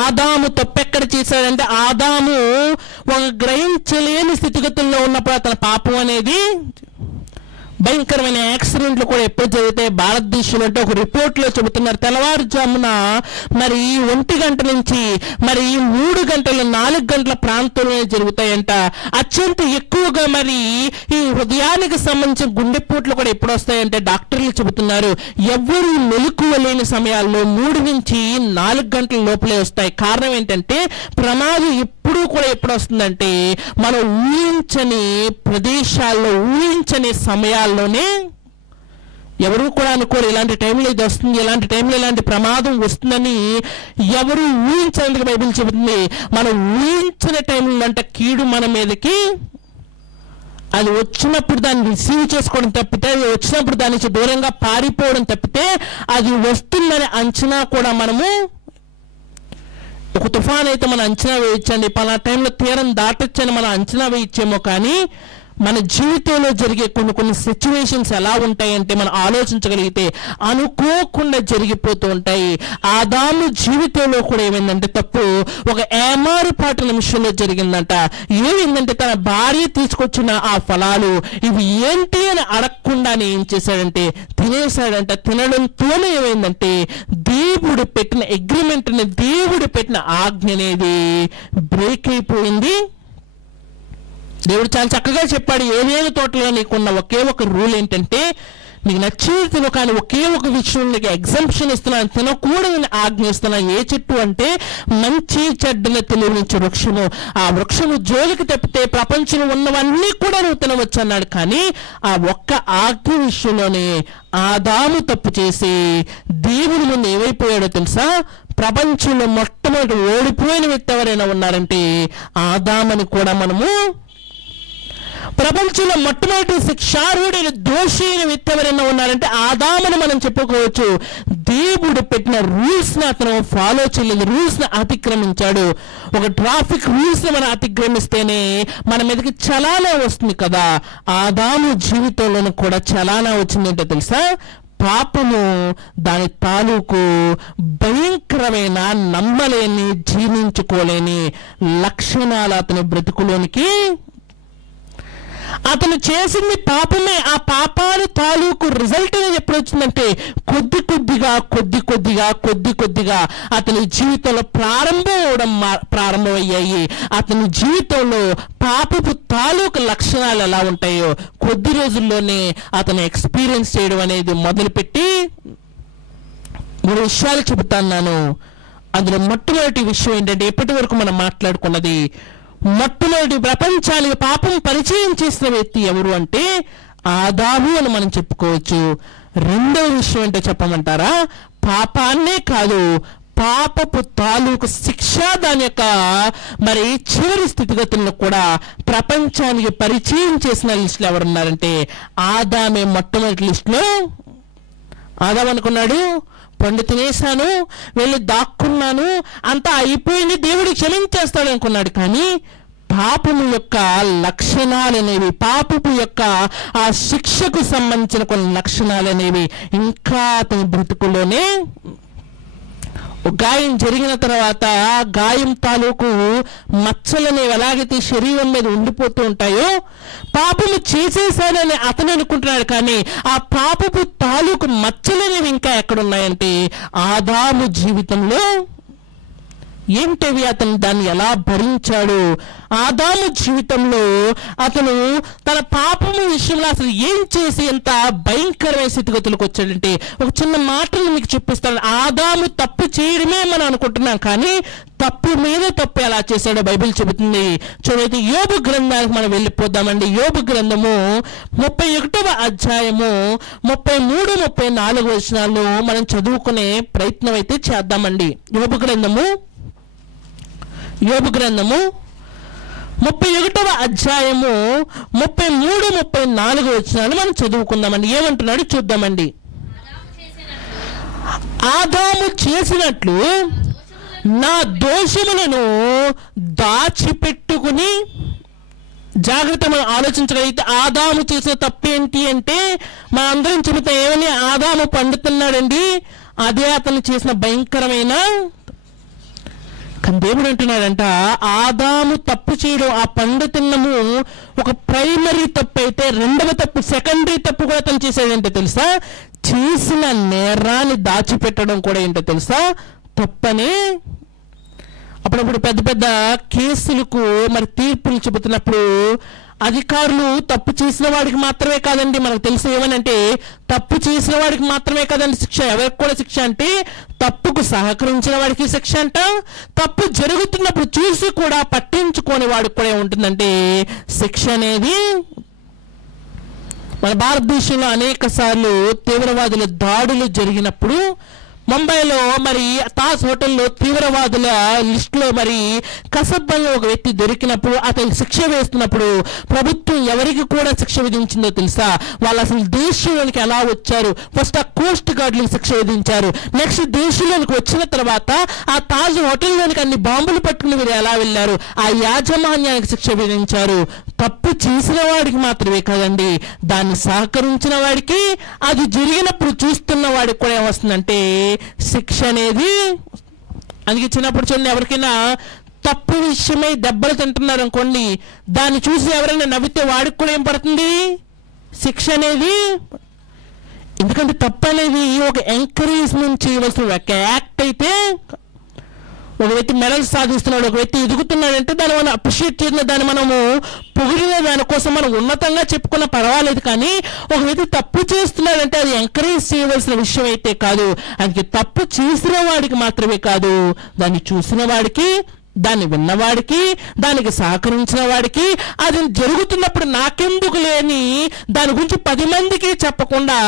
ఆదాము తప్పెక్కడ చేశాడంటే, ఆదాము ఒక గ్రహించలేని స్థితిగతుల్లో ఉన్నప్పుడు అతని పాపం అనేది భయంకరమైన యాక్సిడెంట్లు కూడా ఎప్పుడు జరుగుతాయి భారతదేశంలో అంటే ఒక రిపోర్ట్లో చెబుతున్నారు. తెల్లవారుజామున మరి 1 గంట నుంచి మరి 3 గంటలు 4 గంటల ప్రాంతంలో జరుగుతాయంట. అత్యంత ఎక్కువగా మరి ఈ హృదయానికి సంబంధించిన గుండెపోట్లు కూడా ఎప్పుడు వస్తాయంటే డాక్టర్లు చెబుతున్నారు ఎవరు మెలకువలేని సమయాల్లో 3 నుంచి 4 గంటల లోపలే వస్తాయి. కారణం ఏంటంటే ప్రమాదం ఎప్పుడు కూడా ఎప్పుడు వస్తుందంటే మనం ఊహించని ప్రదేశాల్లో ఊహించని సమయాల్లోనే. ఎవరు కూడా అనుకోరు ఇలాంటి టైంలో ఇది వస్తుంది, ఇలాంటి టైంలో ఇలాంటి ప్రమాదం వస్తుందని ఎవరు ఊహించడానికి బైబిల్ చెబుతుంది. మనం ఊహించిన టైంలో అంటే కీడు మన మీదకి అది వచ్చినప్పుడు దాన్ని రిసీవ్ చేసుకోవడం తప్పితే, అది వచ్చినప్పుడు దాని నుంచి దూరంగా పారిపోవడం తప్పితే అది వస్తుందని అంచనా కూడా మనము ఒక తుఫాన్ అయితే మనం అంచనా వేయచ్చండి, పలా టైంలో తీరం దాటొచ్చని మనం అంచనా వేయచ్చేమో. కానీ మన జీవితంలో జరిగే కొన్ని సిచ్యువేషన్స్ ఎలా ఉంటాయంటే మనం ఆలోచించగలిగితే అనుకోకుండా జరిగిపోతూ ఉంటాయి. ఆదాము జీవితంలో కూడా ఏమైందంటే తప్పు ఒక ఏమారుపాటు నిమిషంలో జరిగిందంట. ఏమైందంటే తన భార్య తీసుకొచ్చిన ఆ ఫలాలు ఇవి ఏంటి అని అడగకుండానే ఏం చేశాడంటే తినేశాడంట. తినడంతోనే ఏమైందంటే దేవుడు పెట్టిన అగ్రిమెంట్ అనేది, దేవుడు పెట్టిన ఆజ్ఞ అనేది బ్రేక్ అయిపోయింది. దేవుడు చాలా చక్కగా చెప్పాడు. ఏదేని తోటలో నీకున్న ఒకే ఒక రూల్ ఏంటంటే నీకు నచ్చేది తిను, కానీ ఒకే ఒక విషయం నీకు ఎగ్జంప్షన్ ఇస్తున్నాను, తినకూడదని ఆజ్ఞిస్తున్నాను. ఏ చెట్టు అంటే మంచి చెడ్డల తెలియనిచ్చే వృక్షము. ఆ వృక్షము జోలికి తప్పితే ప్రపంచంలో ఉన్నవన్నీ కూడా నువ్వు తినవచ్చు అన్నాడు. కానీ ఆ ఒక్క ఆజ్ఞ విషయంలోనే ఆదాము తప్పు చేసి దేవుని ముందు ఏమైపోయాడో తెలుసా? ప్రపంచంలో మొట్టమొదటి ఓడిపోయిన వ్యక్తి ఎవరైనా ఉన్నారంటే ఆదామని కూడా మనము, ప్రపంచంలో మొట్టమొదటి శిక్షార్హుడైన దోషి అయిన వ్యక్తి ఎవరైనా ఉన్నారంటే ఆదామని మనం చెప్పుకోవచ్చు. దేవుడు పెట్టిన రూల్స్ ని అతను ఫాలో చేయలేదు, రూల్స్ ని అతిక్రమించాడు. ఒక ట్రాఫిక్ రూల్స్ ని మనం అతిక్రమిస్తేనే మన మీదకి చలానా వస్తుంది కదా. ఆదాము జీవితంలోనూ కూడా చలానా వచ్చిందంటే తెలుసా? పాపము దాని తాలూకు భయంకరమైన, నమ్మలేని, జీర్ణించుకోలేని లక్షణాలు అతని బ్రతుకులోనికి, అతను చేసింది పాపమే. ఆ పాపాలు తాలూకు రిజల్ట్ అనేది ఎప్పుడు వచ్చిందంటే కొద్ది కొద్దిగా అతని జీవితంలో ప్రారంభమయ్యాయి. అతని జీవితంలో పాపపు తాలూకు లక్షణాలు ఎలా ఉంటాయో కొద్ది రోజుల్లోనే అతను ఎక్స్పీరియన్స్ చేయడం అనేది మొదలుపెట్టి 3 విషయాలు చెబుతాను. అందులో మొట్టమొదటి విషయం ఏంటంటే, ఇప్పటి వరకు మనం మాట్లాడుకున్నది, మొట్టమొదటి ప్రపంచానికి పాపం పరిచయం చేసిన వ్యక్తి ఎవరు అంటే ఆదాము అని మనం చెప్పుకోవచ్చు. రెండవ విషయం ఏంటో చెప్పమంటారా? పాపాన్నే కాదు, పాపపు తాలూకు శిక్ష, దాని యొక్క మరి చివరి స్థితిగతులను కూడా ప్రపంచానికి పరిచయం చేసిన లిస్టులో ఎవరున్నారంటే ఆదామే మొట్టమొదటి లిస్టులో. ఆదాం అనుకున్నాడు, పండు తినేశాను, వెళ్ళి దాక్కున్నాను, అంతా అయిపోయింది, దేవుడు క్షమించేస్తాడు అనుకున్నాడు. కానీ పాపము యొక్క లక్షణాలు అనేవి, పాపపు యొక్క ఆ శిక్షకు సంబంధించిన కొన్ని లక్షణాలు అనేవి ఇంకా అతని బ్రతుకులోనే. గాయం జరిగిన తర్వాత గాయం తాలూకు మచ్చలనేవి ఎలాగైతే శరీరం మీద ఉండిపోతూ ఉంటాయో, పాపము చేసేసానని అతను అనుకుంటున్నాడు. కానీ ఆ పాపపు తాలూకు మచ్చలనేవి ఇంకా ఎక్కడున్నాయంటే ఆదాము జీవితంలో. ఏంటవి? అతను దాన్ని ఎలా భరించాడు? ఆదాము జీవితంలో అతను తన పాపము విషయంలో అసలు ఏం చేసి ఎంత భయంకరమైన స్థితిగతులకు వచ్చాడంటే ఒక చిన్న మాటను మీకు చూపిస్తాను. ఆదాము తప్పు చేయడమే మనం అనుకుంటున్నాం, కానీ తప్పు మీద తప్పు ఎలా చేశాడో బైబిల్ చెబుతుంది. చూడైతే యోబు గ్రంథానికి మనం వెళ్ళిపోదామండి. యోబు గ్రంథము 31వ అధ్యాయము 33, 34 వచనాలను మనం చదువుకునే ప్రయత్నం అయితే చేద్దామండి. యోబు గ్రంథము 31వ అధ్యాయము 33, 34 వచనాలు మనం చదువుకుందామండి. ఏమంటున్నాడు చూద్దామండి. ఆదాము చేసినట్లు నా దోషములను దాచిపెట్టుకుని, జాగ్రత్త మనం ఆలోచించగలిగితే ఆదాము చేసిన తప్పేంటి అంటే మనం అందరం చెబుతాం ఏమని, ఆదాము పండుతున్నాడండి, అదే అతను చేసిన భయంకరమైన. కానీ దేవుడు అంటున్నాడంట, ఆదాము తప్పు చేయడం, ఆ పండు తిన్నము ఒక ప్రైమరీ తప్పు అయితే, రెండవ తప్పు, సెకండరీ తప్పు కూడా అతను చేసేదంటే తెలుసా? చేసిన నేరాన్ని దాచిపెట్టడం కూడా ఏంటో తెలుసా? తప్పని. అప్పుడప్పుడు పెద్ద పెద్ద కేసులకు మరి తీర్పులు చెబుతున్నప్పుడు అధికారులు తప్పు చేసిన వాడికి మాత్రమే కాదండి, మనకు తెలిసి ఏమనంటే తప్పు చేసిన వాడికి మాత్రమే కాదండి శిక్ష. ఎవరికి కూడా శిక్ష అంటే తప్పుకు సహకరించిన వాడికి శిక్ష అంట, తప్పు జరుగుతున్నప్పుడు చూసి కూడా పట్టించుకోని వాడికి కూడా ఏముంటుందంటే శిక్ష అనేది. మన భారతదేశంలో అనేక సార్లు తీవ్రవాదుల దాడులు జరిగినప్పుడు ముంబైలో మరి తాజ్ హోటల్లో తీవ్రవాదుల లిస్టులో మరి కసబ్ అనే ఒక వ్యక్తి దొరికినప్పుడు అతనికి శిక్ష వేస్తున్నప్పుడు ప్రభుత్వం ఎవరికి కూడా శిక్ష విధించిందో తెలుసా? వాళ్ళు అసలు దేశంలోనికి ఎలా వచ్చారు? ఫస్ట్ ఆ కోస్ట్ గార్డులకు శిక్ష విధించారు. నెక్స్ట్ దేశంలోనికి వచ్చిన తర్వాత ఆ తాజ్ హోటల్లోనికి అన్ని బాంబులు పట్టుకుని మీరు ఎలా వెళ్ళారు, ఆ యాజమాన్యానికి శిక్ష విధించారు. తప్పు చేసిన వాడికి మాత్రమే కాదండి, దాన్ని సహకరించిన వాడికి, అది జరిగినప్పుడు చూస్తున్న వాడికి కూడా ఏమొస్తుందంటే శిక్ష అనేది. అందుకే చిన్నప్పుడు చూడండి, ఎవరికైనా తప్పు విషయమై దెబ్బలు తింటున్నారు అనుకోండి, దాన్ని చూసి ఎవరైనా నవ్వితే వాడికి కూడా ఏం పడుతుంది? శిక్ష అనేది. ఎందుకంటే తప్పు అనేది ఒక ఎంకరేజ్మెంట్ చేయవలసిన ఒక యాక్ట్ అయితే ఒక వ్యక్తి మెడల్ సాధిస్తున్నాడు, ఒక వ్యక్తి ఎదుగుతున్నాడంటే దాన్ని మనం అప్రిషియేట్ చేసిన, దాన్ని మనము పొగిడిన, దానికోసం మనం ఉన్నతంగా చెప్పుకున్న పర్వాలేదు. కానీ ఒక వ్యక్తి తప్పు చేస్తున్నాడంటే అది ఎంకరేజ్ చేయవలసిన విషయం అయితే కాదు. అందుకే తప్పు చేసిన వాడికి మాత్రమే కాదు, దాన్ని చూసిన వాడికి, దాన్ని విన్నవాడికి, దానికి సహకరించిన వాడికి, అది జరుగుతున్నప్పుడు నాకెందుకు లేని దాని గురించి 10 మందికి చెప్పకుండా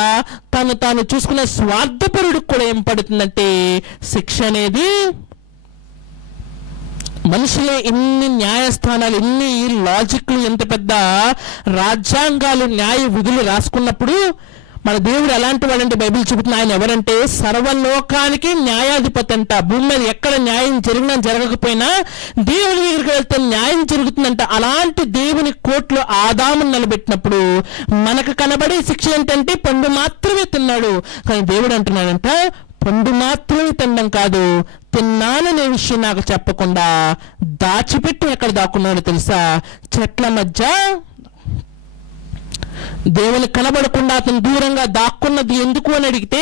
తాను చూసుకునే స్వార్థపరుడికి కూడా ఏం పడుతుందంటే శిక్ష అనేది. మనుషులే ఇన్ని న్యాయస్థానాలు, ఇన్ని లాజిక్లు, ఎంత పెద్ద రాజ్యాంగాలు, న్యాయ విధులు రాసుకున్నప్పుడు మన దేవుడు ఎలాంటి వాడంటే బైబిల్ చెబుతున్న ఆయన ఎవరంటే సర్వలోకానికి న్యాయాధిపతి అంట. భూమి మీద ఎక్కడ న్యాయం జరిగినా జరగకపోయినా దేవుని దగ్గరికి వెళ్తే న్యాయం జరుగుతుందంట. అలాంటి దేవుని కోర్టులో ఆదామును నిలబెట్టినప్పుడు మనకు కనబడే శిక్ష ఏంటంటే పండు మాత్రమే తిన్నాడు. కానీ దేవుడు అంటున్నాడంట పండు మాత్రమే తినడం కాదు, తిన్నాననే విషయం నాకు చెప్పకుండా దాచిపెట్టి ఎక్కడ దాక్కున్నాడో తెలుసా? చెట్ల మధ్య. దేవుని కనబడకుండా అతను దూరంగా దాక్కున్నది ఎందుకు అని అడిగితే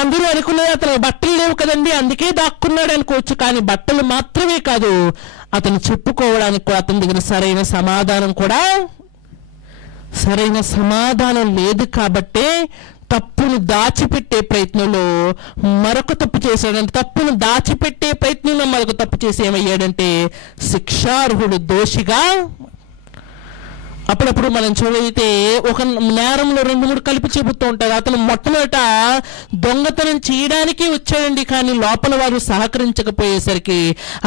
అందరూ అనుకున్నది అతను బట్టలు లేవు కదండి అందుకే దాక్కున్నాడు అనుకోవచ్చు. కానీ బట్టలు మాత్రమే కాదు, అతను చెప్పుకోవడానికి కూడా అతని దగ్గర సరైన సమాధానం లేదు. కాబట్టే తప్పును దాచిపెట్టే ప్రయత్నంలో మరొక తప్పు చేశాడంటే, తప్పును దాచిపెట్టే ప్రయత్నంలో మరొక తప్పు చేసి ఏమయ్యాడంటే శిక్షార్హుడు, దోషిగా. అప్పుడప్పుడు మనం చూడైతే ఒక నేరంలో 2-3 కలిపి చెబుతూ ఉంటారు. అతను మొట్టమొదట దొంగతనం చేయడానికి వచ్చాడండి, కానీ లోపల వారు సహకరించకపోయేసరికి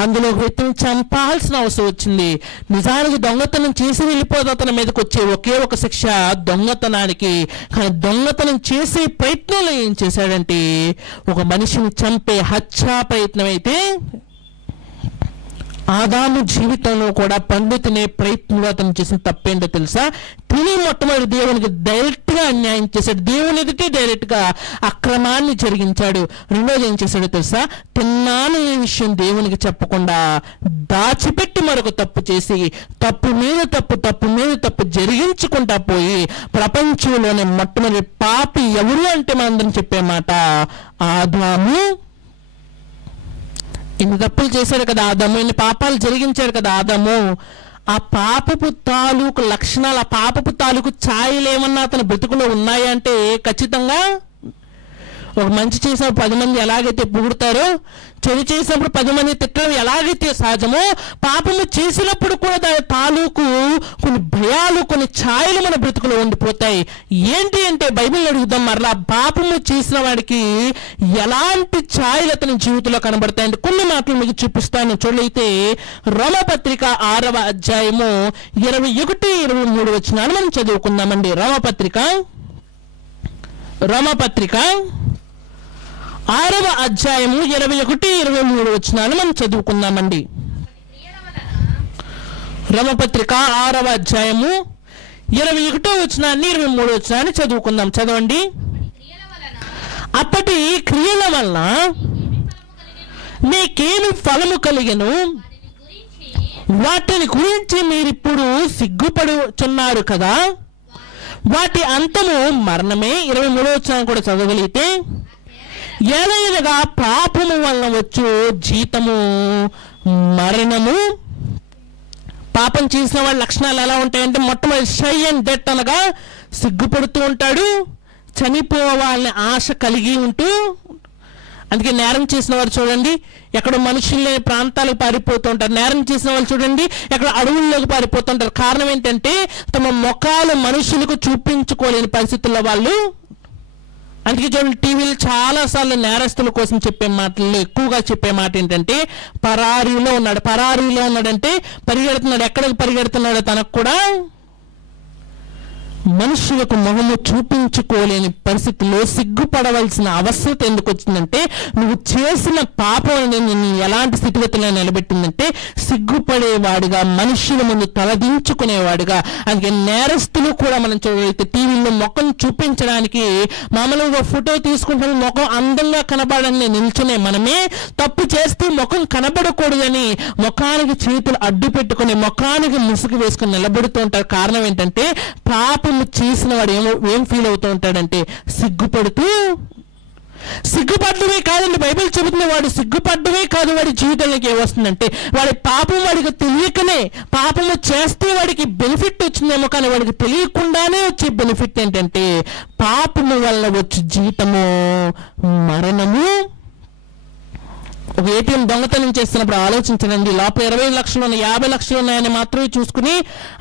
అందులో ఒక వ్యక్తిని చంపాల్సిన అవసరం వచ్చింది. నిజానికి దొంగతనం చేసి వెళ్ళిపోదు అతని మీదకి వచ్చే ఒకే ఒక శిక్ష దొంగతనానికి. కానీ దొంగతనం చేసే ప్రయత్నంలో ఏం చేశాడంటే ఒక మనిషిని చంపే హత్యా ప్రయత్నం. అయితే ఆదాము జీవితంలో కూడా పండు తినే ప్రయత్నంలో అతను చేసిన తప్పేంటో తెలుసా? తిని మొట్టమొదటి దేవునికి డైరెక్ట్ గా అన్యాయం చేశాడు, దేవుని ఎదుటే డైరెక్ట్ గా అక్రమాన్ని జరిగించాడు. రెండోది ఏం చేశాడో తెలుసా? తిన్నాను ఈ విషయం దేవునికి చెప్పకుండా దాచిపెట్టి మరొక తప్పు చేసి తప్పు మీద తప్పు జరిగించుకుంటా పోయి ప్రపంచంలోనే మొట్టమొదటి పాపి ఎవరు అంటే మనందరం చెప్పే మాట ఆదాము. ఇన్ని తప్పులు చేశాడు కదా ఆదాము, ఇన్ని పాపాలు జరిగించాడు కదా ఆదాము. ఆ పాపపు తాలూకు లక్షణాలు, ఆ పాపపు తాలూకు ఛాయలు ఏమన్నా అతని బ్రతుకులో ఉన్నాయంటే ఖచ్చితంగా. ఒక మంచి చేసినప్పుడు 10 మంది ఎలాగైతే పొగుడతారో, చెడు చేసినప్పుడు 10 మంది తిట్టడం ఎలాగైతే సహజమో, పాపము చేసినప్పుడు కూడా దాని తాలూకు కొన్ని భయాలు, కొన్ని ఛాయలు మన బ్రతుకులో ఉండిపోతాయి. ఏంటి అంటే బైబిల్ అడుగుదాం మరలా, పాపము చేసిన వాడికి ఎలాంటి ఛాయలు అతని జీవితంలో కనబడతాయంటే కొన్ని మాటలు మీకు చూపిస్తాను. చూడైతే రోమపత్రిక 6వ అధ్యాయము 21-23 వచనాలు మనం చదువుకుందామండి. రోమపత్రిక 6వ అధ్యాయము 21-23 వచనాలు మనం చదువుకుందామండి. రోమపత్రిక 6వ అధ్యాయము 21వ వచనాన్ని 23వ వచనాన్ని చదువుకుందాం. చదవండి. అప్పటి క్రియల వలన మీకేమి ఫలము కలిగెను, వాటిని గురించి మీరిప్పుడు సిగ్గుపడుచున్నారు కదా, వాటి అంతము మరణమే. 23వ వచనం కూడా చదవగలిగితే, ఏలైనగా పాపము వలన వచ్చు జీతము మరణము. పాపం చేసిన వాళ్ళ లక్షణాలు ఎలా ఉంటాయంటే మొట్టమొదటి షై అండ్ డెత్, అనగా సిగ్గుపడుతూ ఉంటాడు, చనిపోవాలని ఆశ కలిగి ఉంటూ. అందుకే నేరం చేసిన వారు చూడండి ఎక్కడ మనుషులు లేని ప్రాంతాలకు పారిపోతూ ఉంటారు. నేరం చేసిన వాళ్ళు చూడండి ఎక్కడ అడవుల్లోకి పారిపోతుంటారు. కారణం ఏంటంటే తమ ముఖాలు మనుషులకు చూపించుకోలేని పరిస్థితుల్లో వాళ్ళు. అందుకే చూడండి టీవీలు చాలాసార్లు నేరస్తుల కోసం చెప్పే మాటల్లో ఎక్కువగా చెప్పే మాట ఏంటంటే పరారీలో ఉన్నాడంటే పరిగెడుతున్నాడు. ఎక్కడికి పరిగెడుతున్నాడో తనకు కూడా మనుషులకు మొహము చూపించుకోలేని పరిస్థితుల్లో సిగ్గుపడవలసిన అవసరం ఎందుకు వచ్చిందంటే నువ్వు చేసిన పాపం నిన్ను ఎలాంటి స్థితిగతుల్లో నిలబెట్టిందంటే సిగ్గుపడేవాడిగా, మనుషుల ముందు తలదించుకునేవాడిగా. అందుకే నేరస్తులు కూడా మనం చూడైతే టీవీలో ముఖం చూపించడానికి మామూలుగా ఫోటో తీసుకుంటే ముఖం అందంగా కనబడని నిల్చునే మనమే తప్పు చేస్తే ముఖం కనబడకూడదని ముఖానికి చేతులు అడ్డు పెట్టుకుని ముఖానికి ముసుగు వేసుకుని నిలబడుతూ ఉంటారు. కారణం ఏంటంటే పాపం చేసిన వాడు ఏం ఫీల్ అవుతూ ఉంటాడంటే సిగ్గుపడుతూ. సిగ్గుపడ్డమే కాదండి, బైబిల్ చెబుతుంది వాడు సిగ్గుపడ్డమే కాదు, వాడి జీవితంలోకి ఏమొస్తుందంటే వాడి పాపం వాడికి తెలియకనే, పాపము చేస్తే వాడికి బెనిఫిట్ వచ్చిందేమో కానీ వాడికి తెలియకుండానే వచ్చే బెనిఫిట్ ఏంటంటే పాపము వల్ల వచ్చే జీవితము మరణము. ఒక ఏటీఎం దొంగతనం చేస్తున్నప్పుడు ఆలోచించనండి, లోపల 20 లక్షలు ఉన్నాయి 50 లక్షలు ఉన్నాయని మాత్రమే చూసుకుని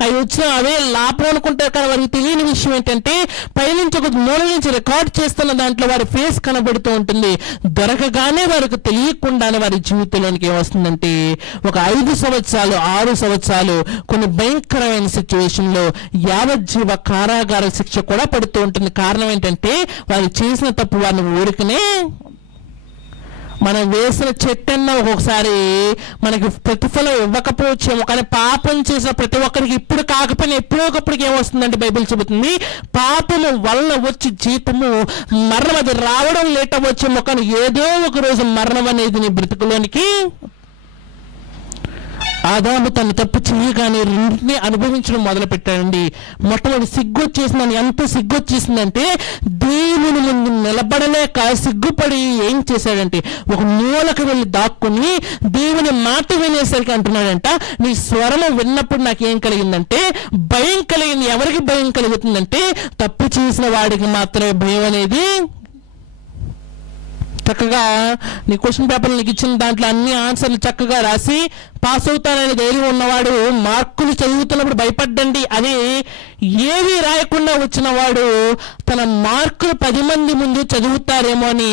అవి వచ్చిన అవే లాభం అనుకుంటారు. కానీ వారికి తెలియని విషయం ఏంటంటే పైనుంచి ఒక మూల నుంచి రికార్డ్ చేస్తున్న దాంట్లో వారి ఫేస్ కనబడుతూ ఉంటుంది. దొరకగానే వారికి తెలియకుండానే వారి జీవితంలోనికి ఏమొస్తుందంటే ఒక 5 సంవత్సరాలు 6 సంవత్సరాలు కొన్ని భయంకరమైన సిచ్యువేషన్లో యావజ్జీవ కారాగార శిక్ష కూడా పడుతూ ఉంటుంది. కారణం ఏంటంటే వారు చేసిన తప్పు వారిని ఊరికనే, మనం వేసిన చెట్టన్న ఒక్కొక్కసారి మనకి ప్రతిఫలం ఇవ్వకపోవచ్చేమో, కానీ పాపం చేసిన ప్రతి ఒక్కరికి ఇప్పుడు కాకపోయినా ఎప్పుడో ఒకప్పటికి ఏమొస్తుందంటే బైబిల్ చెబుతుంది పాపము వల్ల వచ్చి జీతము మరణం. అది రావడం లేట్ అవ్వచ్చేమో కానీ ఏదో ఒక రోజు మరణం అనేది నీ బ్రతుకులోనికి. ఆదాము తను తప్పు చేయగానే రెండింటినీ అనుభవించడం మొదలు పెట్టాడండి. మొట్టమొదటి సిగ్గొచ్చేసిందని, ఎంత సిగ్గొచ్చేసిందంటే దేవుని ముందు నిలబడలేక సిగ్గుపడి ఏం చేశాడంటే ఒక మూలకు వెళ్ళి దాక్కుని దేవుని మాట వినేసరికి అంటున్నాడంట, నీ స్వరము విన్నప్పుడు నాకేం కలిగిందంటే భయం కలిగింది. ఎవరికి భయం కలుగుతుందంటే తప్పు చేసిన వాడికి మాత్రమే భయం అనేది. చక్కగా నీ క్వశ్చన్ పేపర్ నీకు ఇచ్చిన దాంట్లో అన్ని ఆన్సర్లు చక్కగా రాసి పాస్ అవుతానని ధైర్యం ఉన్నవాడు మార్కులు చదువుతున్నప్పుడు భయపడ్డండి. అది ఏవి రాయకుండా వచ్చిన వాడు తన మార్కులు 10 మంది ముందు చదువుతారేమో అని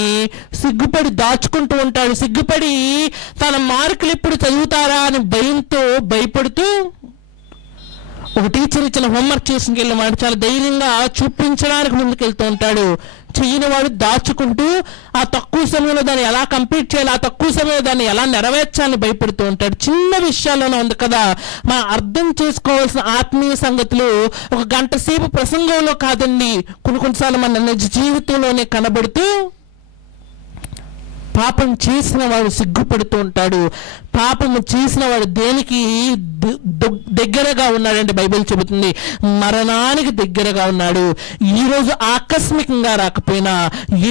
సిగ్గుపడి దాచుకుంటూ ఉంటాడు. సిగ్గుపడి తన మార్కులు ఎప్పుడు చదువుతారా అని భయంతో భయపడుతూ ఒక టీచర్ ఇచ్చిన హోంవర్క్ చేసుకుని వెళ్ళిన వాడు చాలా ధైర్యంగా చూపించడానికి ముందుకెళ్తూ ఉంటాడు. చెయ్యని వాడు దాచుకుంటూ ఆ తక్కువ సమయంలో దాన్ని ఎలా కంప్లీట్ చేయాలి, ఆ తక్కువ సమయంలో దాన్ని ఎలా నెరవేర్చాలని భయపడుతూ ఉంటాడు. చిన్న విషయాల్లోనే ఉంది కదా మనం అర్థం చేసుకోవాల్సిన ఆత్మీయ సంగతులు ఒక గంట సేపు ప్రసంగంలో కాదండి, కొన్నిసార్లు మన నిజ జీవితంలోనే కనబడుతూ. పాపం చేసిన వాడు సిగ్గుపడుతూ ఉంటాడు. పాపము చేసిన వాడు దేనికి దగ్గరగా ఉన్నాడంటే బైబిల్ చెబుతుంది మరణానికి దగ్గరగా ఉన్నాడు. ఈరోజు ఆకస్మికంగా రాకపోయినా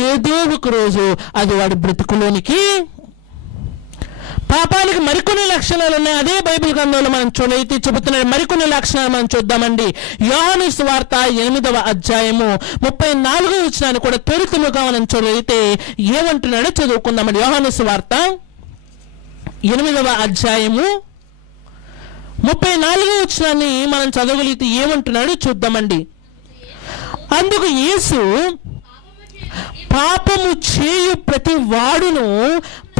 ఏదో ఒక రోజు అది వాడి బ్రతుకులోనికి. పాపానికి మరికొన్ని లక్షణాలు ఉన్నాయి. అదే బైబిల్ గ్రంథంలో మనం చూడైతే చెబుతున్నాడు. మరికొన్ని లక్షణాలు మనం చూద్దామండి. యోహాను సువార్త 8వ అధ్యాయము 34వ వచనాన్ని కూడా త్వరితముగా మనం చూడైతే ఏమంటున్నాడో చదువుకుందామండి. యోహాను సువార్త 8వ అధ్యాయము 34వ వచనాన్ని మనం చదవగలిగితే ఏమంటున్నాడో చూద్దామండి. అందుకు యేసు పాపము చేయు ప్రతి వాడును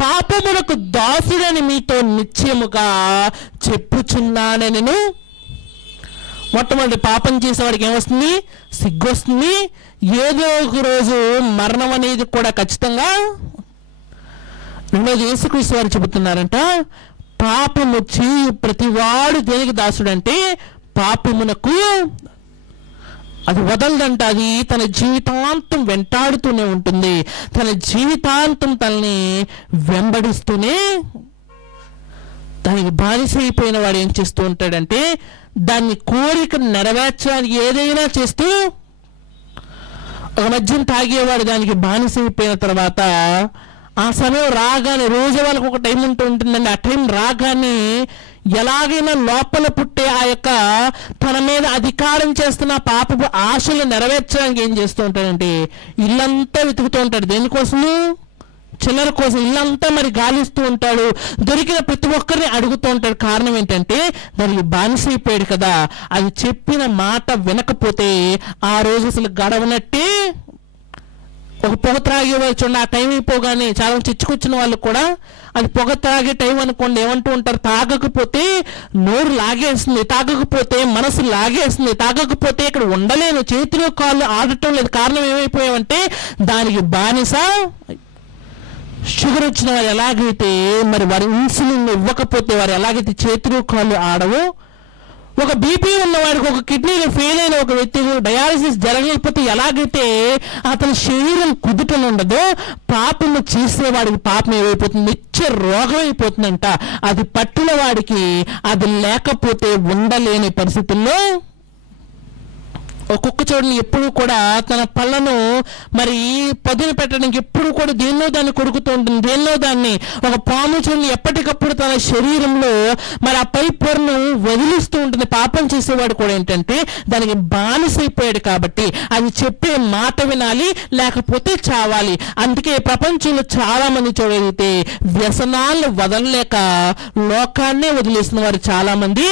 పాపమునకు దాసుడని మీతో నిశ్చయముగా చెప్పుచున్నానని. నేను మొట్టమొదటి పాపం చేసేవాడికి ఏమొస్తుంది? సిగ్గు వస్తుంది. ఏదో ఒక రోజు మరణం అనేది కూడా ఖచ్చితంగా. రెండోది యేసుక్రీస్తు వారు చెబుతున్నారంట పాపము చేయు ప్రతి వాడు దేనికి దాసుడంటే పాపమునకు. అది వదలదంట, అది తన జీవితాంతం వెంటాడుతూనే ఉంటుంది, తన జీవితాంతం తనని వెంబడిస్తూనే. దానికి బానిస అయిపోయిన వాడు ఏం చేస్తూ ఉంటాడంటే దాన్ని కోరిక నెరవేర్చడానికి ఏదైనా చేస్తూ. ఒక మద్యం తాగేవాడు దానికి బానిస అయిపోయిన తర్వాత ఆ సమయం రాగానే, రోజు వాళ్ళకు ఒక టైం ఉంటూ ఉంటుందండి, ఆ టైం రాగానే ఎలాగైనా లోపల పుట్టే ఆ యొక్క తన మీద అధికారం చేస్తున్న పాపపు ఆశలు నెరవేర్చడానికి ఏం చేస్తూ ఉంటాడంటే ఇల్లంతా వెతుకుతూ ఉంటాడు. దేనికోసము? చిల్లర కోసం. ఇల్లంతా మరి గాలిస్తూ ఉంటాడు, దొరికిన ప్రతి ఒక్కరిని అడుగుతూ ఉంటాడు. కారణం ఏంటంటే దానికి బానిస అయిపోయాడు కదా. అది చెప్పిన మాట వినకపోతే ఆ రోజు అసలు గడవనట్టే. ఒక పొగ త్రాగే వాళ్ళు చూడండి, ఆ టైం అయిపోగానే చాలా చిచ్చుకొచ్చిన వాళ్ళు కూడా అది పొగ త్రాగే టైం అనుకోండి ఏమంటూ ఉంటారు, తాగకపోతే నోరు లాగేస్తుంది, తాగకపోతే మనసు లాగేస్తుంది, తాగకపోతే ఇక్కడ ఉండలేను, చేతిలో కాళ్ళు ఆడటం లేదు. కారణం ఏమైపోయామంటే దానికి బానిస. షుగర్ వచ్చిన వారు ఎలాగైతే మరి వారి ఇన్సులిన్ ఇవ్వకపోతే వారు ఎలాగైతే చేతిలో కాళ్ళు ఆడవో, ఒక బీపీ ఉన్నవాడికి, ఒక కిడ్నీలో ఫెయిల్ అయిన ఒక వ్యక్తికి డయాలసిస్ జరగకపోతే ఎలాగైతే అతని శరీరం కుదుటం ఉండదో పాపము చేసేవాడికి పాపం ఏమైపోతుంది? నిత్య రోగం అయిపోతుందంట. అది పట్టిన వాడికి అది లేకపోతే ఉండలేని పరిస్థితుల్లో ఒక్కొక్క చోటుని ఎప్పుడు కూడా తన పళ్ళను మరి పదును పెట్టడానికి ఎప్పుడు కూడా దేన్నో దాన్ని కొరుకుతూ ఉంటుంది. దేన్నో దాన్ని ఒక పాము చూడండి ఎప్పటికప్పుడు తన శరీరంలో మరి ఆ పై పొరను వదిలిస్తూ ఉంటుంది. పాపం చేసేవాడు కూడా ఏంటంటే దానికి బానిసైపోయాడు కాబట్టి అది చెప్పే మాట వినాలి, లేకపోతే చావాలి. అందుకే ప్రపంచంలో చాలా మంది చూడగలిగితే వ్యసనాలను వదలలేక లోకాన్నే వదిలేసిన వారు చాలా మంది.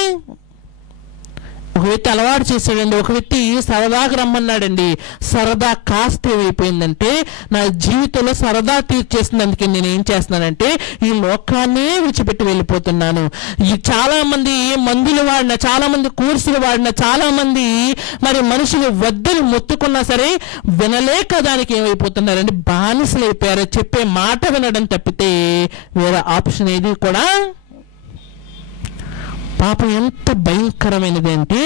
ఒక వ్యక్తి అలవాటు చేశాడండి, ఒక వ్యక్తి సరదాగా రమ్మన్నాడండి. సరదా కాస్త ఏమైపోయిందంటే నా జీవితంలో సరదా తీర్చేసినందుకే నేను ఏం చేస్తున్నానంటే ఈ లోకాన్నే విడిచిపెట్టి వెళ్ళిపోతున్నాను. ఈ చాలా మంది మందులు వాడిన, చాలా మంది కోర్సులు వాడిన, చాలా మంది మరి మనుషులు వద్దని మొత్తుకున్నా సరే వినలేక దానికి ఏమైపోతున్నారండి, బానిసలు అయిపోయారు. చెప్పే మాట వినడం తప్పితే వేరే ఆప్షన్ ఏది కూడా. పాపం ఎంత భయంకరమైనది అంటే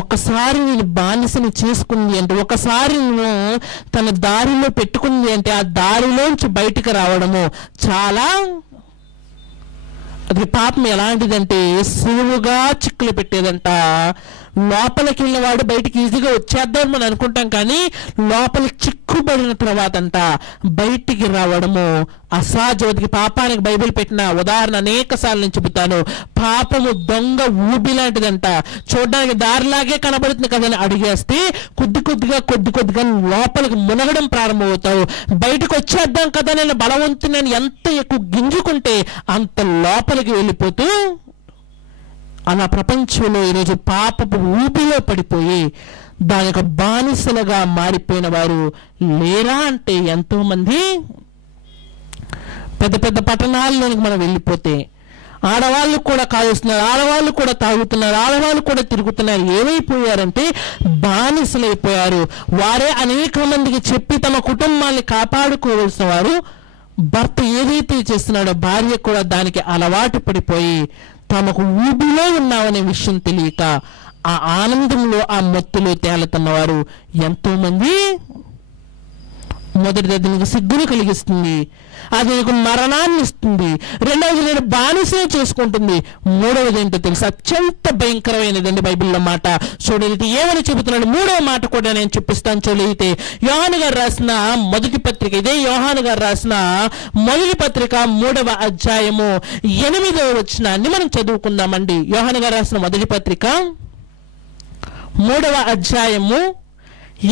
ఒకసారి నేను బానిసని చేసుకుంది అంటే, ఒకసారి నేను తన దారిలో పెట్టుకుంది అంటే ఆ దారిలోంచి బయటకు రావడము చాలా అది పాపం ఎలాంటిదంటే సులువుగా చిక్కులు పెట్టేదంట. లోపలికి వెళ్ళినవాడు బయటికి ఈజీగా వచ్చేద్దాం మనం అనుకుంటాం, కానీ లోపల చిక్కుబడిన తర్వాత అంట బయటికి రావడము అసాధ్యవతికి. పాపానికి బైబిల్ పెట్టిన ఉదాహరణ అనేక సార్లు నేను చెబుతాను. పాపము దొంగ ఊబి లాంటిదంట. చూడడానికి దారిలాగే కనబడుతుంది కదని అడిగేస్తే కొద్ది కొద్దిగా లోపలికి మునగడం ప్రారంభమవుతావు. బయటకు వచ్చేద్దాం కదా నేను బలవంతుని ఎంత ఎక్కువ గింజుకుంటే అంత లోపలికి వెళ్ళిపోతూ అలా ప్రపంచంలో ఈరోజు పాపపు ఊపిలో పడిపోయి దానికి బానిసలుగా మారిపోయిన వారు లేరా అంటే ఎంతో మంది. పెద్ద పెద్ద పట్టణాల్లోనికి మనం వెళ్ళిపోతే ఆడవాళ్ళు కూడా కాలుస్తున్నారు, ఆడవాళ్ళు కూడా తాగుతున్నారు, ఆడవాళ్ళు కూడా తిరుగుతున్నారు. ఏమైపోయారంటే బానిసలైపోయారు. వారే అనేక మందికి చెప్పి తమ కుటుంబాన్ని కాపాడుకోవాల్సిన వారు. భర్త ఏదైతే చేస్తున్నాడో భార్య కూడా దానికి అలవాటు పడిపోయి తమకు ఊబిలో ఉన్నామనే విషయం తెలియక ఆ ఆనందంలో ఆ మత్తులో తేలుతున్నవారు ఎంతో మంది. మొదటిది అది నీకు సిగ్గును కలిగిస్తుంది, అది నీకు మరణాన్ని ఇస్తుంది. రెండవది నేను బానిసే చేసుకుంటుంది. మూడవది ఏంటో తెలుసు, అత్యంత భయంకరమైనదండి బైబిల్లో మాట. చూడలితే ఏమని చెబుతున్నాడు, మూడవ మాట కూడా నేను చూపిస్తాను. చూడలితే యోహాను గారు రాసిన మొదటి పత్రిక, ఇదే యోహాను గారు రాసిన మొదటి పత్రిక 3వ అధ్యాయము 8వ వచనాన్ని మనం చదువుకుందామండి. యోహాను గారు రాసిన మొదటి పత్రిక 3వ అధ్యాయము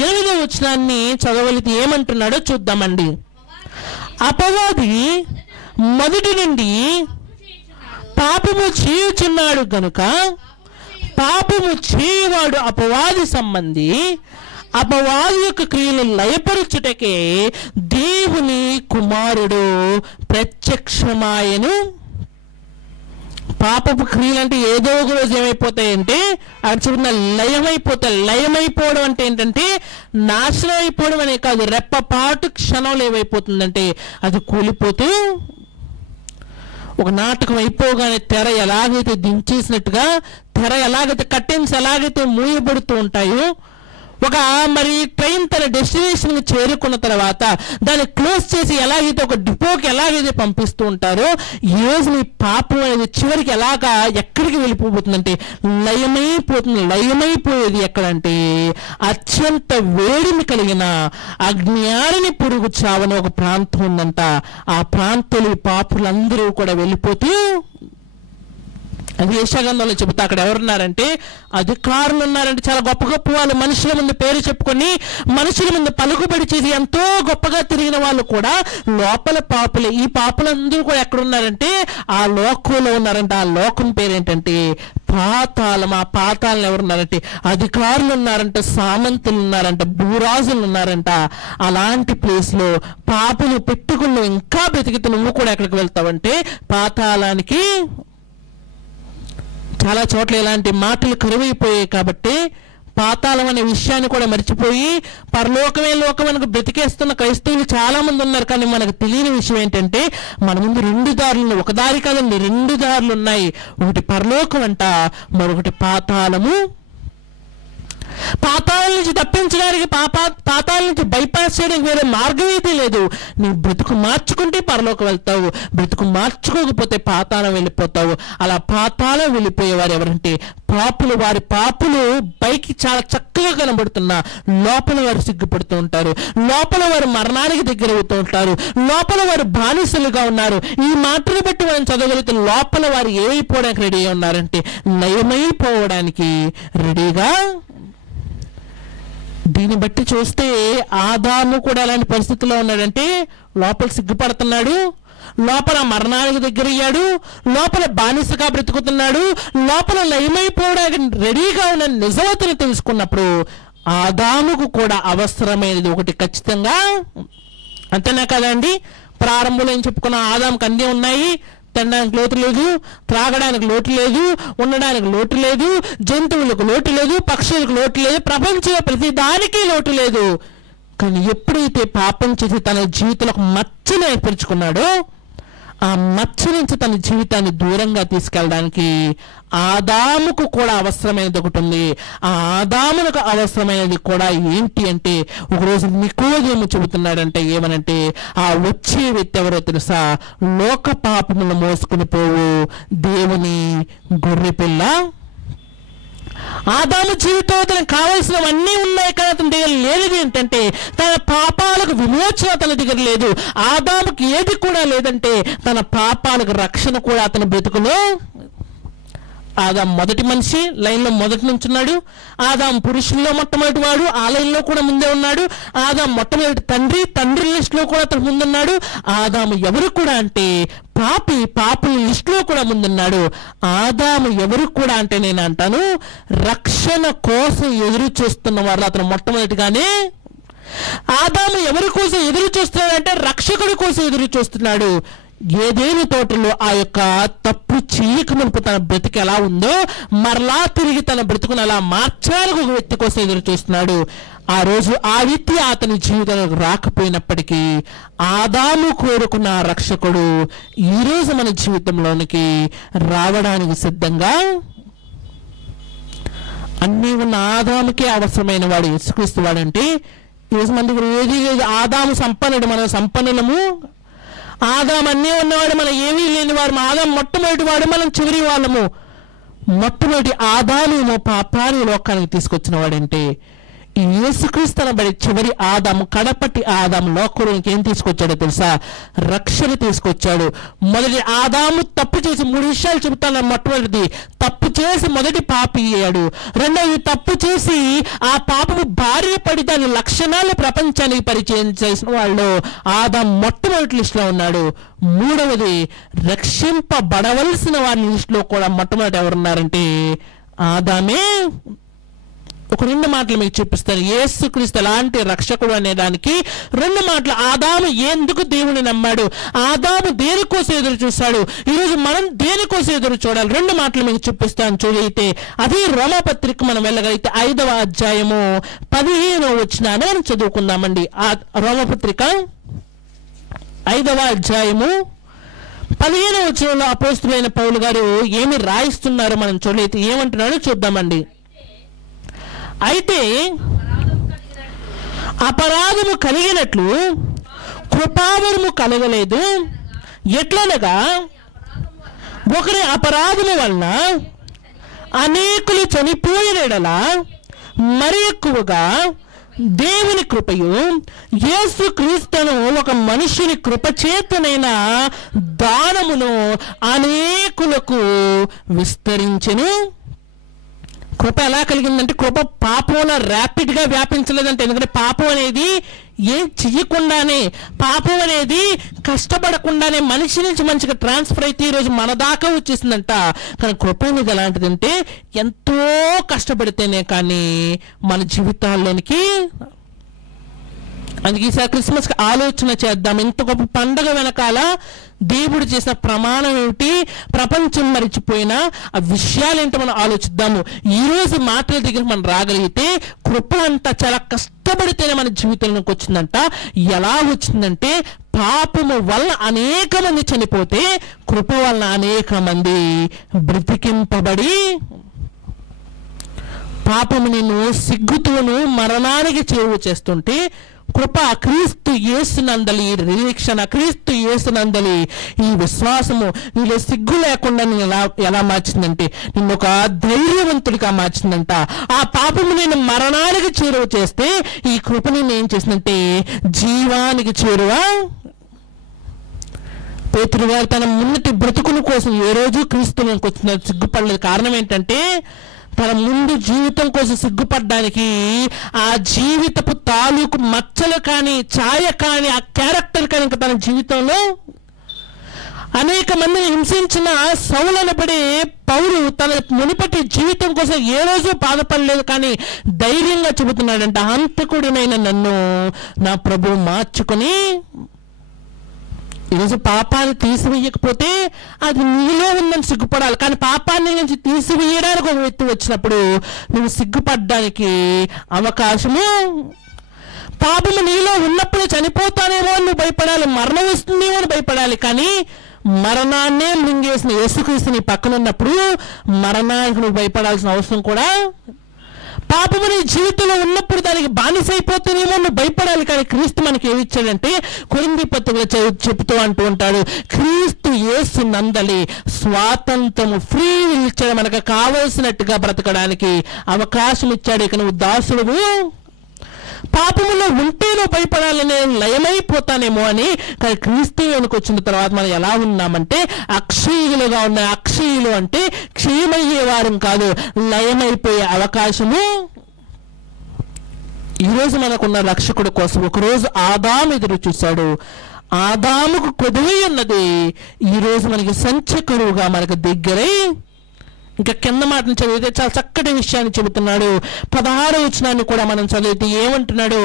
8వ వచనాన్ని చదవలితే ఏమంటున్నాడో చూద్దామండి. అపవాది మొదటి నుండి పాపము చేయుచున్నాడు గనుక పాపము చేయువాడు అపవాది సంబంధి, అపవాది యొక్క క్రియలు లయపరచుటకే దేవుని కుమారుడు ప్రత్యక్షమాయను. పాపపు క్రియలు అంటే ఏదో ఒక రోజు ఏమైపోతాయంటే అక్కడ చూడ లయమైపోతాయి. లయమైపోవడం అంటే ఏంటంటే నాశనం అయిపోవడం అనే కాదు, రెప్పపాటు క్షణంలో ఏమైపోతుందంటే అది కూలిపోతూ ఒక నాటకం అయిపోగానే తెర ఎలాగైతే దించేసినట్టుగా, తెర ఎలాగైతే కర్టెన్స్ ఎలాగైతే మూయబడుతూ ఉంటాయో, ఒక మరి ట్రైన్ తన డెస్టినేషన్కి చేరుకున్న తర్వాత దాన్ని క్లోజ్ చేసి ఎలాగైతే ఒక డిపోకి ఎలాగైతే పంపిస్తూ ఉంటారో, ఈరోజు నీ పాపం అనేది చివరికి ఎలాగా ఎక్కడికి వెళ్ళిపోతుందంటే లయమైపోతుంది. లయమైపోయేది ఎక్కడంటే అత్యంత వేడిని కలిగిన అజ్ఞానిని పురుగు చావని ఒక ప్రాంతం ఉందంట. ఆ ప్రాంతంలో పాపులందరూ కూడా వెళ్ళిపోతూ, అది యెషయా చెబుతా అక్కడ ఎవరున్నారంటే అధికారులు ఉన్నారంటే, చాలా గొప్ప గొప్ప వాళ్ళు, మనుషుల ముందు పేరు చెప్పుకొని మనుషుల ముందు పలుకుబడి చేసి ఎంతో గొప్పగా తిరిగిన వాళ్ళు కూడా లోపల పాపులే. ఈ పాపులందరూ కూడా ఎక్కడున్నారంటే ఆ లోకంలో ఉన్నారంట. ఆ లోకం పేరేంటంటే పాతాళం. ఆ పాతాళం ఎవరున్నారంటే అధికారులు ఉన్నారంట, సామంతులు ఉన్నారంట, భూరాజులు ఉన్నారంట. అలాంటి ప్లేస్లో పాపులు పెట్టుకుని ఇంకా బ్రతికితే నువ్వు కూడా ఎక్కడికి వెళ్తావంటే పాతాళానికి. చాలా చోట్ల ఇలాంటి మాటలు కరువైపోయాయి కాబట్టి పాతాళం అనే విషయాన్ని కూడా మర్చిపోయి పరలోకమే లోకం మనకు బ్రతికేస్తున్న క్రైస్తవులు చాలా మంది ఉన్నారు. కానీ మనకు తెలియని విషయం ఏంటంటే మన ముందు 2 దారులు, ఒక దారి కాదండి 2 దారులు ఉన్నాయి. ఒకటి పరలోకం అంట, మరొకటి పాతాళము. పాతాళం నుంచి తప్పించడానికి పాతాళం నుంచి బైపాస్ చేయడానికి వేరే మార్గం ఏదీ లేదు. నీ బ్రతుకు మార్చుకుంటే పరలోకి వెళ్తావు, బ్రతుకు మార్చుకోకపోతే పాతాళం వెళ్ళిపోతావు. అలా పాతాళం వెళ్ళిపోయేవారు ఎవరంటే పాపులు. వారి పాపులు పైకి చాలా చక్కగా కనబడుతున్నా లోపల వారు సిగ్గుపడుతూ ఉంటారు, లోపల వారు మరణానికి దగ్గర అవుతూ ఉంటారు, లోపల వారు బానిసలుగా ఉన్నారు. ఈ మాటను బట్టి మనం చదవగలిగితే లోపల వారు ఏమైపోవడానికి రెడీ అయి ఉన్నారంటే నయమైపోవడానికి రెడీగా. దీన్ని బట్టి చూస్తే ఆదాము కూడా అలాంటి పరిస్థితిలో ఉన్నాడంటే లోపల సిగ్గుపడుతున్నాడు, లోపల మరణానికి దగ్గరయ్యాడు, లోపల బానిసగా బ్రతుకుతున్నాడు, లోపల లయమైపోవడానికి రెడీగా ఉన్న నిజవతను తెలుసుకున్నప్పుడు ఆదాముకు కూడా అవసరమైనది ఒకటి ఖచ్చితంగా. అంతేనా కదండి? ప్రారంభంలో ఏం చెప్పుకున్న ఆదాముకు అన్నీ ఉన్నాయి. తినడానికి లోటు లేదు, త్రాగడానికి లోటు లేదు, ఉండడానికి లోటు లేదు, జంతువులకు లోటు లేదు, పక్షులకు లోటు లేదు, ప్రపంచంలో ప్రతి దానికి లోటు లేదు. కానీ ఎప్పుడైతే పాపం చేసి తన జీవితంలో ఒక మచ్చను ఏర్పరచుకున్నాడో ఆ మచ్చ నుంచి తన జీవితాన్ని దూరంగా తీసుకెళ్ళడానికి ఆదాముకు కూడా అవసరమైనది ఒకటి ఉంది. ఆ ఆదాములకు అవసరమైనది కూడా ఏంటి అంటే ఒకరోజు నికోదేము చెబుతున్నాడంటే ఏమనంటే ఆ వచ్చే వ్యక్తి ఎవరో తెలుసా? లోక పాపమును మోసుకుని పోవు దేవుని గొర్రెపిల్ల. ఆదాము జీవితంలో తనకు కావలసినవన్నీ ఉన్నాయి కానీ అతని దగ్గర లేనిది ఏంటంటే తన పాపాలకు విమోచన తన దగ్గర లేదు. ఆదాముకి ఏది కూడా లేదంటే తన పాపాలకు రక్షణ కూడా అతని బ్రతుకులో. ఆదాం మొదటి మనిషి, లైన్లో మొదటి నుంచి ఉన్నాడు. ఆదాం పురుషుల్లో మొట్టమొదటి వాడు, ఆ లైన్లో కూడా ముందే ఉన్నాడు. ఆదాం మొట్టమొదటి తండ్రి లిస్టులో కూడా అతను ముందున్నాడు. ఆదాము ఎవరు కూడా అంటే పాపుల లిస్టులో కూడా ముందున్నాడు. ఆదాము ఎవరు కూడా అంటే నేను అంటాను రక్షణ కోసం ఎదురు చూస్తున్న వారు అతను మొట్టమొదటిగానే. ఆదాము ఎవరి కోసం ఎదురు చూస్తున్నాడంటే రక్షకుడి కోసం ఎదురు చూస్తున్నాడు. ఏదేని తోటలో ఆ యొక్క తప్పు చేయక మునుపు తన బ్రతికి ఎలా ఉందో మరలా తిరిగి తన బ్రతుకును అలా మార్చాలని ఒక వ్యక్తి కోసం ఎదురు చూస్తున్నాడు. ఆ రోజు ఆ వ్యక్తి అతని జీవితంలోకి రాకపోయినప్పటికీ ఆదాము కోరుకున్న రక్షకుడు ఈరోజు మన జీవితంలోనికి రావడానికి సిద్ధంగా. అన్నీ ఉన్న ఆదాముకే అవసరమైన వాడు యేసుక్రీస్తు వాడంటే ఈరోజు మన దగ్గర ఏది లేదు. ఆదాము సంపన్నుడు, మనం సంపన్నులము. ఆదాం అన్నీ ఉన్నవాడు, మనం ఏమీ లేనివాడు. ఆదాం మొట్టమొదటి వాడు, మనం చివరి వాళ్ళము. మొట్టమొదటి ఆదాము పాపాన్ని లోకానికి తీసుకొచ్చిన వాడంటే ఈ యేసుక్రీస్తు అనబడి చివరి ఆదాము, కడపటి ఆదాము లోకానికి ఏం తీసుకొచ్చాడో తెలుసా? రక్షణ తీసుకొచ్చాడు. మొదటి ఆదాము తప్పు చేసి 3 విషయాలు చెబుతాను. మొట్టమొదటిది తప్పు చేసి మొదటి పాపి అయ్యాడు. రెండవది తప్పు చేసి ఆ పాపము భార్య పడి దాని లక్షణాలు ప్రపంచానికి పరిచయం చేసిన వాళ్ళు ఆదాం మొట్టమొదటి లిస్టులో ఉన్నాడు. మూడవది రక్షింపబడవలసిన వారి లిస్టులో కూడా మొట్టమొదటి ఎవరున్నారంటే ఆదామే. ఒక 2 మాటలు మీకు చూపిస్తాను. యేసుక్రీస్తు ఎలాంటి రక్షకుడు అనే దానికి 2 మాటలు. ఆదాము ఎందుకు దేవుని నమ్మాడు, ఆదాము దేనికోసం ఎదురు చూశాడు, ఈరోజు మనం దేనికోసం ఎదురు చూడాలి, 2 మాటలు మీకు చూపిస్తాను. చూడైతే అది రోమాపత్రిక మనం వెళ్ళగలిగితే 5వ అధ్యాయము 15వ వచనాన్ని మనం చదువుకుందామండి. ఆ రోమాపత్రిక 5వ అధ్యాయము 15వ వచనంలో అపోస్తులైన పౌలు గారు ఏమి రాయిస్తున్నారో మనం చూడైతే ఏమంటున్నాడో చూద్దామండి. అయితే అపరాధము కలిగినట్లు కృపావరము కలగలేదు. ఎట్లనగా ఒకరి అపరాధము వలన అనేకులు చనిపోయినడలా మరి ఎక్కువగా దేవుని కృపయు యేసుక్రీస్తును ఒక మనుషుని కృపచేతనైన దానమును అనేకులకు విస్తరించెను. కృప ఎలా కలిగిందంటే కృప పాపంలో ర్యాపిడ్గా వ్యాపించలేదంటే. ఎందుకంటే పాపం అనేది ఏం చెయ్యకుండానే, పాపం అనేది కష్టపడకుండానే మనిషి నుంచి మనిషికి ట్రాన్స్ఫర్ అయితే ఈరోజు మన దాకా వచ్చేసిందంట. కానీ కృప అనేది ఎలాంటిదంటే ఎంతో కష్టపడితేనే కానీ మన జీవితాల్లోనికి. అందుకే ఈసారి క్రిస్మస్కి ఆలోచన చేద్దాం. ఇంత గొప్ప పండుగ వెనకాల దేవుడు చేసిన ప్రమాణం ఏమిటి, ప్రపంచం మరిచిపోయినా ఆ విషయాలు ఏంటో మనం ఆలోచిద్దాము. ఈరోజు మాటల దగ్గర మనం రాగలిగితే కృప అంతా చాలా కష్టపడితేనే మన జీవితంలోకి వచ్చిందంట. ఎలా వచ్చిందంటే పాపము వలన అనేక మంది చనిపోతే కృప వలన అనేక మంది బ్రతికింపబడి. పాపము నిన్ను సిగ్గుతోను మరణానికి చేరువ చేస్తుంటే కృప క్రీస్తు యేసునందలి నిరీక్షణ, క్రీస్తు యేసునందలి ఈ విశ్వాసము నీలో సిగ్గు లేకుండా నేను ఎలా మార్చిందంటే నిన్ను ఒక ధైర్యవంతుడిగా మార్చిందంట. ఆ పాపము నేను మరణానికి చేరువ చేస్తే ఈ కృప నేను ఏం చేసిందంటే జీవానికి చేరువ. పేతురు గారు తన ముందటి బ్రతుకుల కోసం ఏ రోజు క్రీస్తులోకి వచ్చిన సిగ్గుపడలేదు. కారణం ఏంటంటే తన ముందు జీవితం కోసం సిగ్గుపడ్డానికి ఆ జీవితపు తాలూకు మచ్చలు కానీ, ఛాయ కానీ, ఆ క్యారెక్టర్ కానీ ఇంకా తన జీవితంలో అనేక మందిని హింసించిన సౌలనబడే పౌలు తన మునుపటి జీవితం కోసం ఏ రోజు బాధపడలేదు. కానీ ధైర్యంగా చెబుతున్నాడంట, హంతకుడినైన నన్ను నా ప్రభువు మార్చుకొని. ఈరోజు పాపాన్ని తీసివేయకపోతే అది నీలో ఉందని సిగ్గుపడాలి. కానీ పాపాన్ని నుంచి తీసివేయడానికి ఒక వ్యక్తి వచ్చినప్పుడు నువ్వు సిగ్గుపడడానికి అవకాశము. పాపము నీలో ఉన్నప్పుడు చనిపోతానేమో అని నువ్వు భయపడాలి, మరణం వస్తుందేమో అని భయపడాలి. కానీ మరణాన్నే మింగేసిన యేసుక్రీస్తు నీ పక్కన ఉన్నప్పుడు మరణానికి నువ్వు భయపడాల్సిన అవసరం కూడా. పాపము నీ జీవితంలో ఉన్నప్పుడు దానికి బానిసైపోతేనేమో నువ్వు భయపడాలి. కానీ క్రీస్తు మనకి ఏమి ఇచ్చాడంటే కొరింథీ పత్రికలో చెబుతూ అంటూ ఉంటాడు, క్రీస్తు యేసు నందలి స్వాతంత్రము, ఫ్రీ విల్ ఇచ్చాడు. మనకు కావలసినట్టుగా బ్రతకడానికి అవకాశం ఇచ్చాడు. ఇక నువ్వు దాసుడు పాపములో ఉంటే నువ్వు భయపడాలి, నేను లయమైపోతానేమో అని. కానీ క్రీస్తు వెనుక వచ్చిన తర్వాత మనం ఎలా ఉన్నామంటే అక్షయులుగా ఉన్నాయి. అక్షయులు అంటే క్షయమయ్యే వారం కాదు, లయమైపోయే అవకాశము. ఈరోజు మనకున్న రక్షకుడు కోసం ఒకరోజు ఆదాము ఎదురు చూశాడు. ఆదాముకు కొదువై ఉన్నది ఈరోజు మనకి సంచకరువుగా మనకు దగ్గరై. ఇంకా కింద మాటను చదివితే చాలా చక్కటి విషయాన్ని చెబుతున్నాడు. 16వ వచనాన్ని కూడా మనం చదివితే ఏమంటున్నాడు,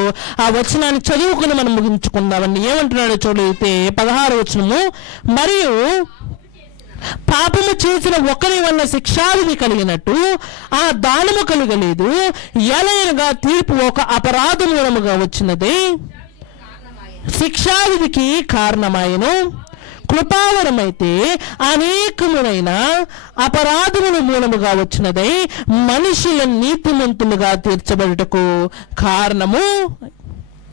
ఆ వచనాన్ని చదువుకుని మనం ముగించుకుందామని. ఏమంటున్నాడు చదివితే 16వ వచనము, మరియు పాపము చేసిన ఒకరి వల్ల శిక్షావిధి కలిగినట్టు ఆ దానము కలగలేదు. ఎలయనగా తీర్పు ఒక అపరాధ మూలముగా వచ్చినది, శిక్షావిధికి కారణమాయను. కృపావరమైతే అనేకములైన అపరాధముల మూలముగా వచ్చినదై మనుషుల నీతిమంతులుగా తీర్చబడుటకు కారణము.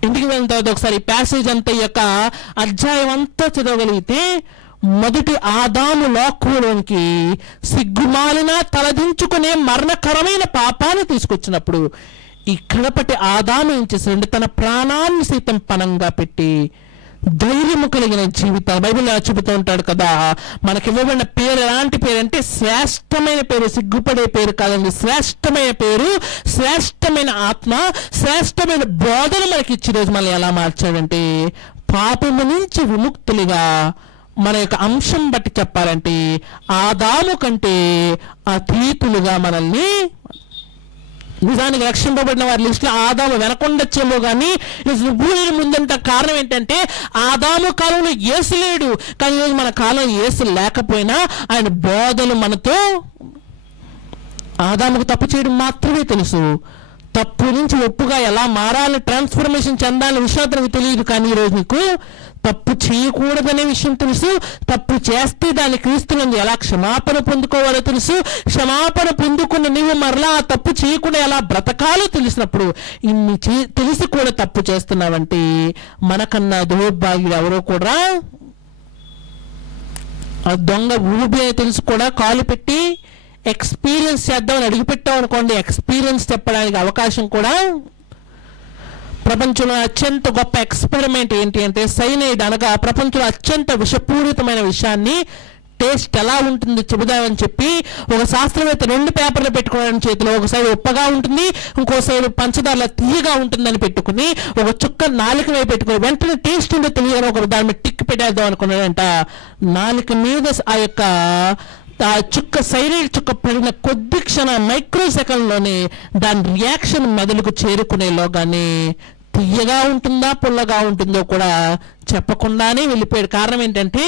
ఇంటికి వెళ్ళిన తర్వాత ఒకసారి ప్యాసేజ్ అంతా యొక్క అధ్యాయం అంతా చదవగలిగితే మొదటి ఆదాము లోకంలోనికి సిగ్గుమాలిన తలదించుకునే మరణకరమైన పాపాన్ని తీసుకొచ్చినప్పుడు ఈ కడపటి ఆదాము ఏం చేశాడంటే తన ప్రాణాన్ని సైతం పణంగా పెట్టి ధైర్యము కలిగిన జీవితాలు. బైబిల్లో చెబుతూ ఉంటాడు కదా, మనకి ఇవ్వబడిన పేరు ఎలాంటి పేరు అంటే శ్రేష్టమైన పేరు, సిగ్గుపడే పేరు కాదండి, శ్రేష్టమైన పేరు, శ్రేష్టమైన ఆత్మ, శ్రేష్టమైన బోధన మనకి ఇచ్చి రోజు మనల్ని ఎలా మార్చాడంటే పాపము నుంచి విముక్తులుగా. మన యొక్క అంశం బట్టి చెప్పాలంటే ఆదాము కంటే అతీతులుగా మనల్ని. నిజానికి రక్షింపబడిన వారి లిస్టులో ఆదాము వెనకొండొచ్చేమో కానీ భూమిని ముందంట. కారణం ఏంటంటే ఆదాము కాలంలో యేసు లేడు, కానీ ఈరోజు మన కాలం యేసు లేకపోయినా ఆయన బోధలు మనతో. ఆదాముకు తప్పు చేయడం మాత్రమే తెలుసు, తప్పు నుంచి ఒప్పుగా ఎలా మారాలి, ట్రాన్స్ఫర్మేషన్ చెందాలని విషయం అతనికి తెలియదు. కానీ ఈరోజు నీకు తప్పు చేయకూడదనే విషయం తెలుసు, తప్పు చేస్తే దాన్ని క్రీస్తునందు ఎలా క్షమాపణ పొందుకోవాలో తెలుసు, క్షమాపణ పొందుకున్న నీవు మరలా ఆ తప్పు చేయకుండా ఎలా బ్రతకాలో తెలిసినప్పుడు ఇన్ని తెలిసి కూడా తప్పు చేస్తున్నావంటే మనకన్నా దౌర్భాగ్యుడు ఎవరో కూడా. ఆ దొంగ ఊబి తెలుసు కూడా కాలు పెట్టి ఎక్స్పీరియన్స్ చేద్దామని అడిగిపెట్టాం అనుకోండి, ఎక్స్పీరియన్స్ చెప్పడానికి అవకాశం కూడా. ప్రపంచంలో అత్యంత గొప్ప ఎక్స్పెరిమెంట్ ఏంటి అంటే సైనైడ్, అనగా ప్రపంచంలో అత్యంత విషపూరితమైన విషయాన్ని టేస్ట్ ఎలా ఉంటుందో చెబుదామని చెప్పి ఒక శాస్త్రవేత్త 2 పేపర్లు పెట్టుకోవడానికి చేతిలో, ఒక సైడ్ ఉప్పగా ఉంటుంది, ఇంకో సైడ్ పంచదారలా తీయగా ఉంటుందని పెట్టుకుని ఒక చుక్క నాలుక మీద పెట్టుకుని వెంటనే టేస్ట్ ఉందో తెలియని ఒక దాని మీద టిక్ పెట్టేద్దాం అనుకున్నాడంట. నాలుక మీద ఆ యొక్క చుక్క సైనైడ్ చుక్క పడిన కొద్ది మైక్రో సెకండ్లోనే దాని రియాక్షన్ మెదడుకు చేరుకునేలోగానే తీయగా ఉంటుందా పుల్లగా ఉంటుందో కూడా చెప్పకుండానే వెళ్ళిపోయాడు. కారణం ఏంటంటే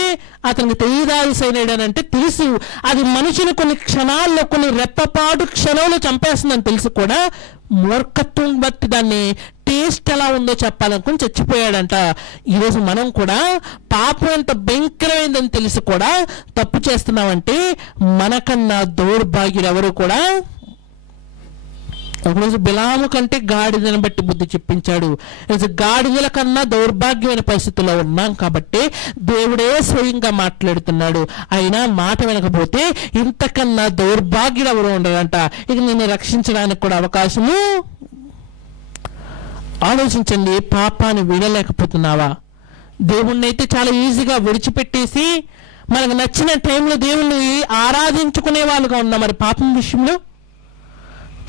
అతనికి తెలియదాది సైనైడ్ అని అంటే తెలుసు, అది మనిషిని కొన్ని క్షణాల్లో, కొన్ని రెప్పపాటు క్షణంలో చంపేస్తుందని తెలుసు కూడా మూర్ఖత్వం బట్టి దాన్ని టేస్ట్ ఎలా ఉందో చెప్పాలనుకుని చచ్చిపోయాడంట. ఈరోజు మనం కూడా పాపం ఎంత భయంకరమైందని తెలిసి కూడా తప్పు చేస్తున్నామంటే మనకన్నా దౌర్భాగ్యులు ఎవరు కూడా. ఒకరోజు బిలాము కంటే గాడిదను బట్టి బుద్ధి చెప్పించాడు. గాడిదల కన్నా దౌర్భాగ్యమైన పరిస్థితుల్లో ఉన్నాం కాబట్టి దేవుడే స్వయంగా మాట్లాడుతున్నాడు. అయినా మాట వినకపోతే ఇంతకన్నా దౌర్భాగ్యుడు ఎవరు ఉండరంట. ఇక నిన్ను రక్షించడానికి కూడా అవకాశము. ఆలోచించండి, పాపాన్ని విడలేకపోతున్నావా? దేవుణ్ణి అయితే చాలా ఈజీగా విడిచిపెట్టేసి మనకు నచ్చిన టైంలో దేవుణ్ణి ఆరాధించుకునే వాళ్ళుగా ఉన్నాం. మరి పాపం విషయంలో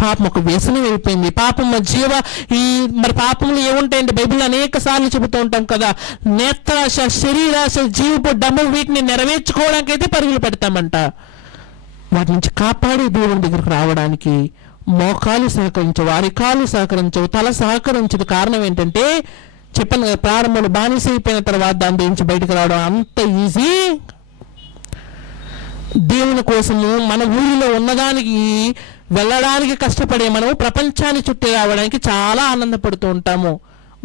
పాపం ఒక వ్యసనం అయిపోయింది. పాపం మరి పాపంలో ఏముంటాయంటే బైబిల్ అనేక సార్లు చెబుతూ ఉంటాం కదా, నేత్రాశ, శరీరాశ, జీవపు డమ్ము, వీటిని నెరవేర్చుకోవడానికి అయితే పరుగులు పెడతామంట. వాటి నుంచి కాపాడి దేవుని దగ్గరకు రావడానికి మోకాలు సహకరించవు, అరికాలు సహకరించవు, తల సహకరించదు. కారణం ఏంటంటే చెప్పాను కదా, ప్రారంభంలో బానిస అయిపోయిన తర్వాత దాని నుంచి బయటకు రావడం అంత ఈజీ. దేవుని కోసము మన ఊరిలో ఉన్నదానికి వెళ్ళడానికి కష్టపడే మనం ప్రపంచాన్ని చుట్టి రావడానికి చాలా ఆనందపడుతూ ఉంటాము.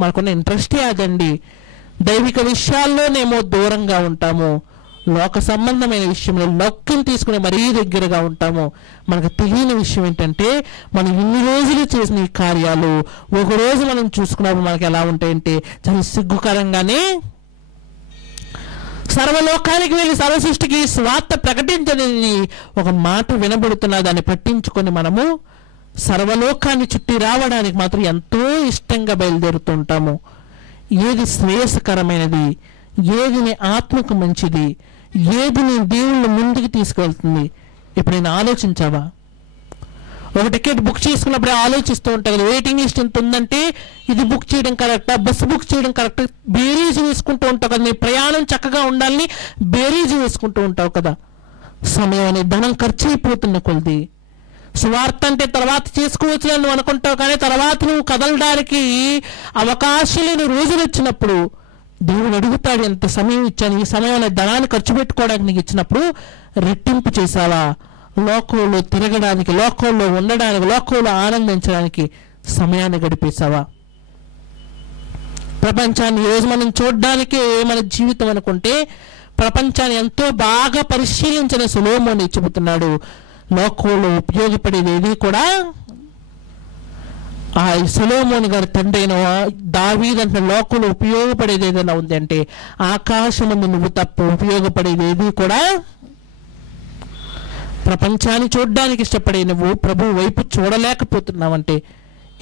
మనకున్న ఇంట్రెస్టే అదండి. దైవిక విషయాల్లోనేమో దూరంగా ఉంటాము, లోక సంబంధమైన విషయంలో లొక్కని తీసుకుని మరీ దగ్గరగా ఉంటాము. మనకు తెలియని విషయం ఏంటంటే మనం ఇన్ని రోజులు చేసిన ఈ కార్యాలు ఒకరోజు మనం చూసుకున్నప్పుడు మనకి ఎలా ఉంటాయంటే చాలా సిగ్గుకరంగానే. సర్వలోకానికి వెళ్ళి సర్వసృష్టికి స్వార్థ ప్రకటించని ఒక మాట వినబడుతున్నా దాన్ని పట్టించుకొని మనము సర్వలోకాన్ని చుట్టి రావడానికి మాత్రం ఎంతో ఇష్టంగా బయలుదేరుతుంటాము. ఏది శ్రేయస్కరమైనది, ఏది నీ ఆత్మకు మంచిది, ఏది నీ దేవుళ్ళ ముందుకు తీసుకెళ్తుంది, ఎప్పుడైనా ఆలోచించావా? ఒక టికెట్ బుక్ చేసుకున్నప్పుడే ఆలోచిస్తూ ఉంటావు కదా, వెయిటింగ్ లిస్ట్ ఎంత ఉందంటే ఇది బుక్ చేయడం కరెక్టా, బస్సు బుక్ చేయడం కరెక్టా, బేరీజు వేసుకుంటూ ఉంటావు కదా. నీ ప్రయాణం చక్కగా ఉండాలని బేరీజు వేసుకుంటూ ఉంటావు కదా. సమయం అనే ధనం ఖర్చు అయిపోతున్న కొద్ది. స్వార్థ అంటే తర్వాత చేసుకోవచ్చు అని నువ్వు అనుకుంటావు, కానీ తర్వాత నువ్వు కదలడానికి అవకాశం లేని రోజులు వచ్చినప్పుడు దేవుడు అడుగుతాడు, ఎంత సమయం ఇచ్చాను, ఈ సమయం అనే ధనాన్ని ఖర్చు పెట్టుకోవడానికి నీకు ఇచ్చినప్పుడు రెట్టింపు చేసావా? లోకంలో తిరగడానికి, లోకంలో ఉండడానికి, లోకంలో ఆనందించడానికి సమయాన్ని గడిపేశావా? ప్రపంచాన్ని ఈరోజు మనం చూడడానికే మన జీవితం అనుకుంటే ప్రపంచాన్ని ఎంతో బాగా పరిశీలించిన సొలొమోను చెబుతున్నాడు, లోకంలో ఉపయోగపడేది ఏది కూడా. ఆ సొలొమోను గారి తండ్రి అయిన దావీదు అంటే లోకంలో ఉపయోగపడేది ఏదైనా ఉంది అంటే ఆకాశమందు నువ్వు తప్ప ఉపయోగపడేది ఏది కూడా. ప్రపంచాన్ని చూడడానికి ఇష్టపడే నువ్వు ప్రభు వైపు చూడలేకపోతున్నావంటే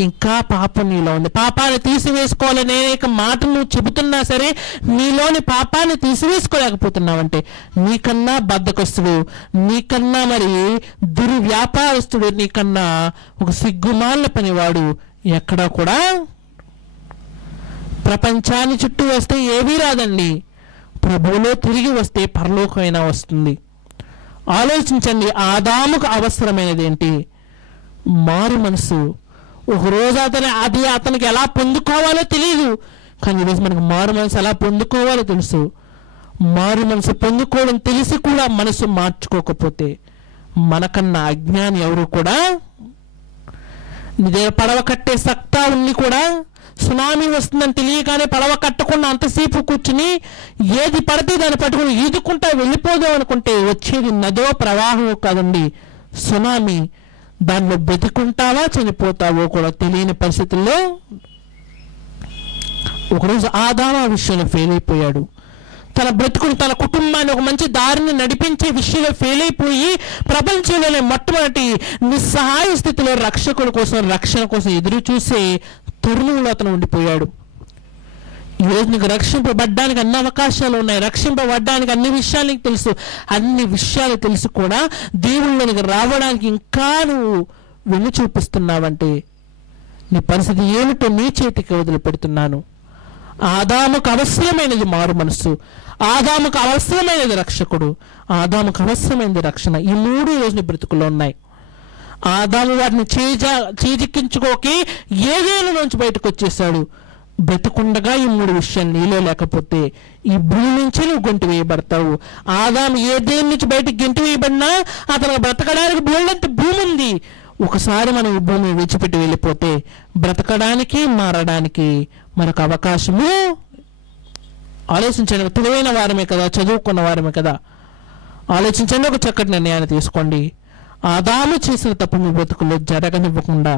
ఇంకా పాపం నీలో ఉంది. పాపాన్ని తీసివేసుకోవాలనే అనేక మాటలు నువ్వు చెబుతున్నా సరే నీలోని పాపాన్ని తీసివేసుకోలేకపోతున్నావంటే నీకన్నా బద్ధకస్తుడు, నీకన్నా మరి దుర్వ్యాపారస్తుడు, నీకన్నా ఒక సిగ్గుమాల పనివాడు ఎక్కడా కూడా. ప్రపంచాన్ని చుట్టూ వస్తే ఏమీ రాదండి, ప్రభువులో తిరిగి వస్తే పరలోకమైనా వస్తుంది. ఆలోచించండి, ఆదాముకు అవసరమైనది ఏంటి? మారు మనసు. ఒకరోజు అతనికి ఎలా పొందుకోవాలో తెలియదు, కానీ ఈరోజు మనకు మారు మనసు ఎలా పొందుకోవాలో తెలుసు. మారు మనసు పొందుకోవడం తెలిసి కూడా మనసు మార్చుకోకపోతే మనకన్నా అజ్ఞాని ఎవరు కూడా. నిజ పడవ కట్టే సత్తా ఉన్ని కూడా సునామీ వస్తుందని తెలియగానే పడవ కట్టకుండా అంతసేపు కూర్చుని ఏది పడితే దాన్ని పట్టుకుని ఈదుకుంటా వెళ్ళిపోదాం అనుకుంటే వచ్చేది నదో ప్రవాహం కాదండి, సునామీ. దానిలో బ్రతికుంటావా చనిపోతావో కూడా తెలియని పరిస్థితుల్లో ఒకరోజు ఆదాము ఆ విషయంలో ఫెయిల్ అయిపోయాడు. తన బ్రతుకుని, తన కుటుంబాన్ని ఒక మంచి దారిని నడిపించే విషయంలో ఫెయిల్ అయిపోయి ప్రపంచంలోనే మొట్టమొదటి నిస్సహాయ స్థితిలో రక్షకుడి కోసం, రక్షణ కోసం ఎదురు చూసే తరుణంలో అతను ఉండిపోయాడు. ఈరోజు నీకు రక్షింపబడ్డానికి అన్ని అవకాశాలు ఉన్నాయి, రక్షింపబడ్డానికి అన్ని విషయాలు నీకు తెలుసు. అన్ని విషయాలు తెలుసు కూడా దేవుళ్ళకి రావడానికి ఇంకా నువ్వు వెన్ను చూపిస్తున్నావంటే నీ పరిస్థితి ఏమిటో నీ చేతికి వదిలిపెడుతున్నాను. ఆదాముకు అవసరమైనది మారు మనసు, ఆదాముకు అవసరమైనది రక్షకుడు, ఆదాముకు అవసరమైనది రక్షణ. ఈ మూడు రోజుని బ్రతుకుల్లో ఉన్నాయి. ఆదాము వాటిని చేజిక్కించుకోకి ఏదేను నుంచి బయటకు వచ్చేసాడు. బ్రతుకుండగా ఈ మూడు విషయాలు నీలో లేకపోతే ఈ భూమి నుంచి నువ్వు గొంతు వేయబడతావు. ఆదాము ఏదేని నుంచి బయటకు గెంటు వేయబడినా అతను బ్రతకడానికి బోల్డంత భూమి ఉంది. ఒకసారి మనం ఈ భూమిని విడిచిపెట్టి వెళ్ళిపోతే బ్రతకడానికి, మారడానికి మనకు అవకాశము. ఆలోచించండి, తెలివైన వారమే కదా, చదువుకున్న వారమే కదా, ఆలోచించండి, ఒక చక్కటి నిర్ణయాన్ని తీసుకోండి. ఆదాము చేసిన తప్పు మీ బ్రతుకుల్లో జరగనివ్వకుండా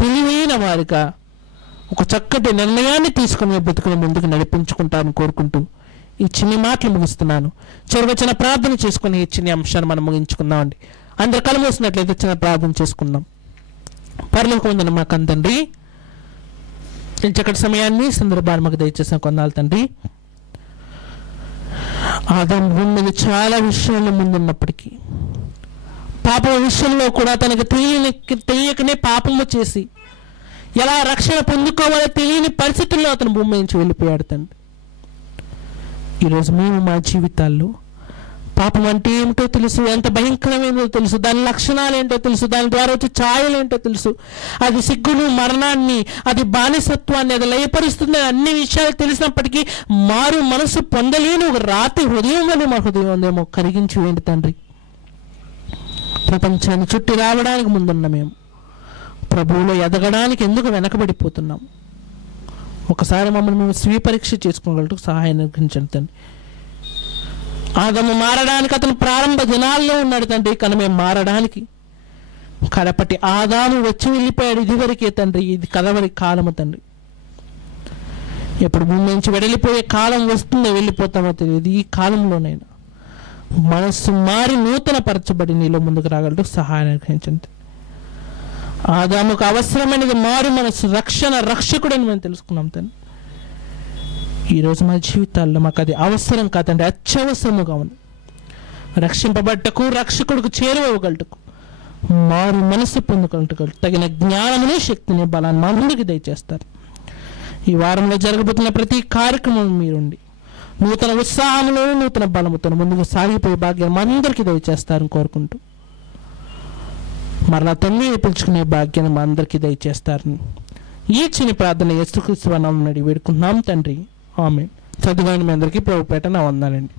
తెలివైన వారిగా ఒక చక్కటి నిర్ణయాన్ని తీసుకుని బ్రతుకుని ముందుకు నడిపించుకుంటారని కోరుకుంటూ ఈ చిన్ని మాటలు ముగిస్తున్నాను. చిన్న ప్రార్థన చేసుకుని ఈ చిన్న అంశాన్ని మనం ముగించుకుందామండి. అందరు కళ్ళు మూసినట్లయితే చిన్న ప్రార్థన చేసుకుందాం. పరలోకమందున్న మా కన్న తండ్రి, ఈ చక్కటి సమయాన్ని సందర్భాన్ని మాకు దయచేసిన కొందాలు తండ్రి. ఆదాము భూమి మీద చాలా విషయాల్లో ముందున్నప్పటికీ పాపం విషయంలో కూడా తనకు తెలియకనే పాపము చేసి ఎలా రక్షణ పొందుకోవాలో తెలియని పరిస్థితుల్లో అతను భూమి నుంచి వెళ్ళిపోయాడు తండ్రి. ఈరోజు మేము మా జీవితాల్లో పాపం అంటే ఏమిటో తెలుసు, ఎంత భయంకరమేంటో తెలుసు, దాని లక్షణాలు ఏంటో తెలుసు, దాని ద్వారా వచ్చే ఛాయలు ఏంటో తెలుసు, అది సిగ్గును, మరణాన్ని, అది బానిసత్వాన్ని, అది లయపరుస్తుంది, అన్ని విషయాలు తెలిసినప్పటికీ మారు మనసు పొందలేని ఒక రాత్రి హృదయం వల్ల మా హృదయం ఉందేమో కరిగించి వేయండి తండ్రి. ప్రపంచాన్ని చుట్టి రావడానికి ముందున్న మేము ప్రభువులో ఎదగడానికి ఎందుకు వెనకబడిపోతున్నాం? ఒకసారి మమ్మల్ని మేము స్వీయ పరీక్ష చేసుకోగలటకు సహాయం అనుగ్రహించండి తండ్రి. ఆదాము మారడానికి అతను ప్రారంభ దినాల్లో ఉన్నాడు తండ్రి, కానీ మేము మారడానికి కడపటి ఆదాము వచ్చి వెళ్ళిపోయాడు. ఇదివరకే తండ్రి, ఇది కదవరి కాలము తండ్రి. ఎప్పుడు భూమి నుంచి వెడలిపోయే కాలం వస్తుందో వెళ్ళిపోతామో తెలియదు. ఈ కాలంలోనైనా మనస్సు మారి నూతన పరచబడి నీలో ముందుకు రాగలటకు సహాయం అనుగ్రహించండి. ఆదాముకు అవసరమైనది మారు మనసు, రక్షకుడు అని మేము తెలుసుకున్నాం తండ్రి. ఈరోజు మా జీవితాల్లో మాకు అది అవసరం కాదండి, అత్యవసరముగా ఉంది. రక్షింపబడ్డకు, రక్షకుడికి చేరువగలటకు, మారు మనసు పొందుకుంటూ తగిన జ్ఞానమునే, శక్తిని, బలాన్ని మా ముందుకు దయచేస్తారు. ఈ వారంలో జరగబోతున్న ప్రతి కార్యక్రమం మీరుండి నూతన ఉత్సాహంలో, నూతన బలముతో ముందుకు సాగిపోయే భాగ్యం మా అందరికీ దయచేస్తారని కోరుకుంటూ మరలా తొమ్మిది పిలుచుకునే భాగ్యాన్ని మా అందరికీ దయచేస్తారని ఈ చిన్న ప్రార్థన యేసుక్రీస్తు నామమున వేడుకుంటున్నాం తండ్రి. ఆమేన్. చదువుగాని మీ అందరికీ ప్రభుపేట నా వందనాలండి.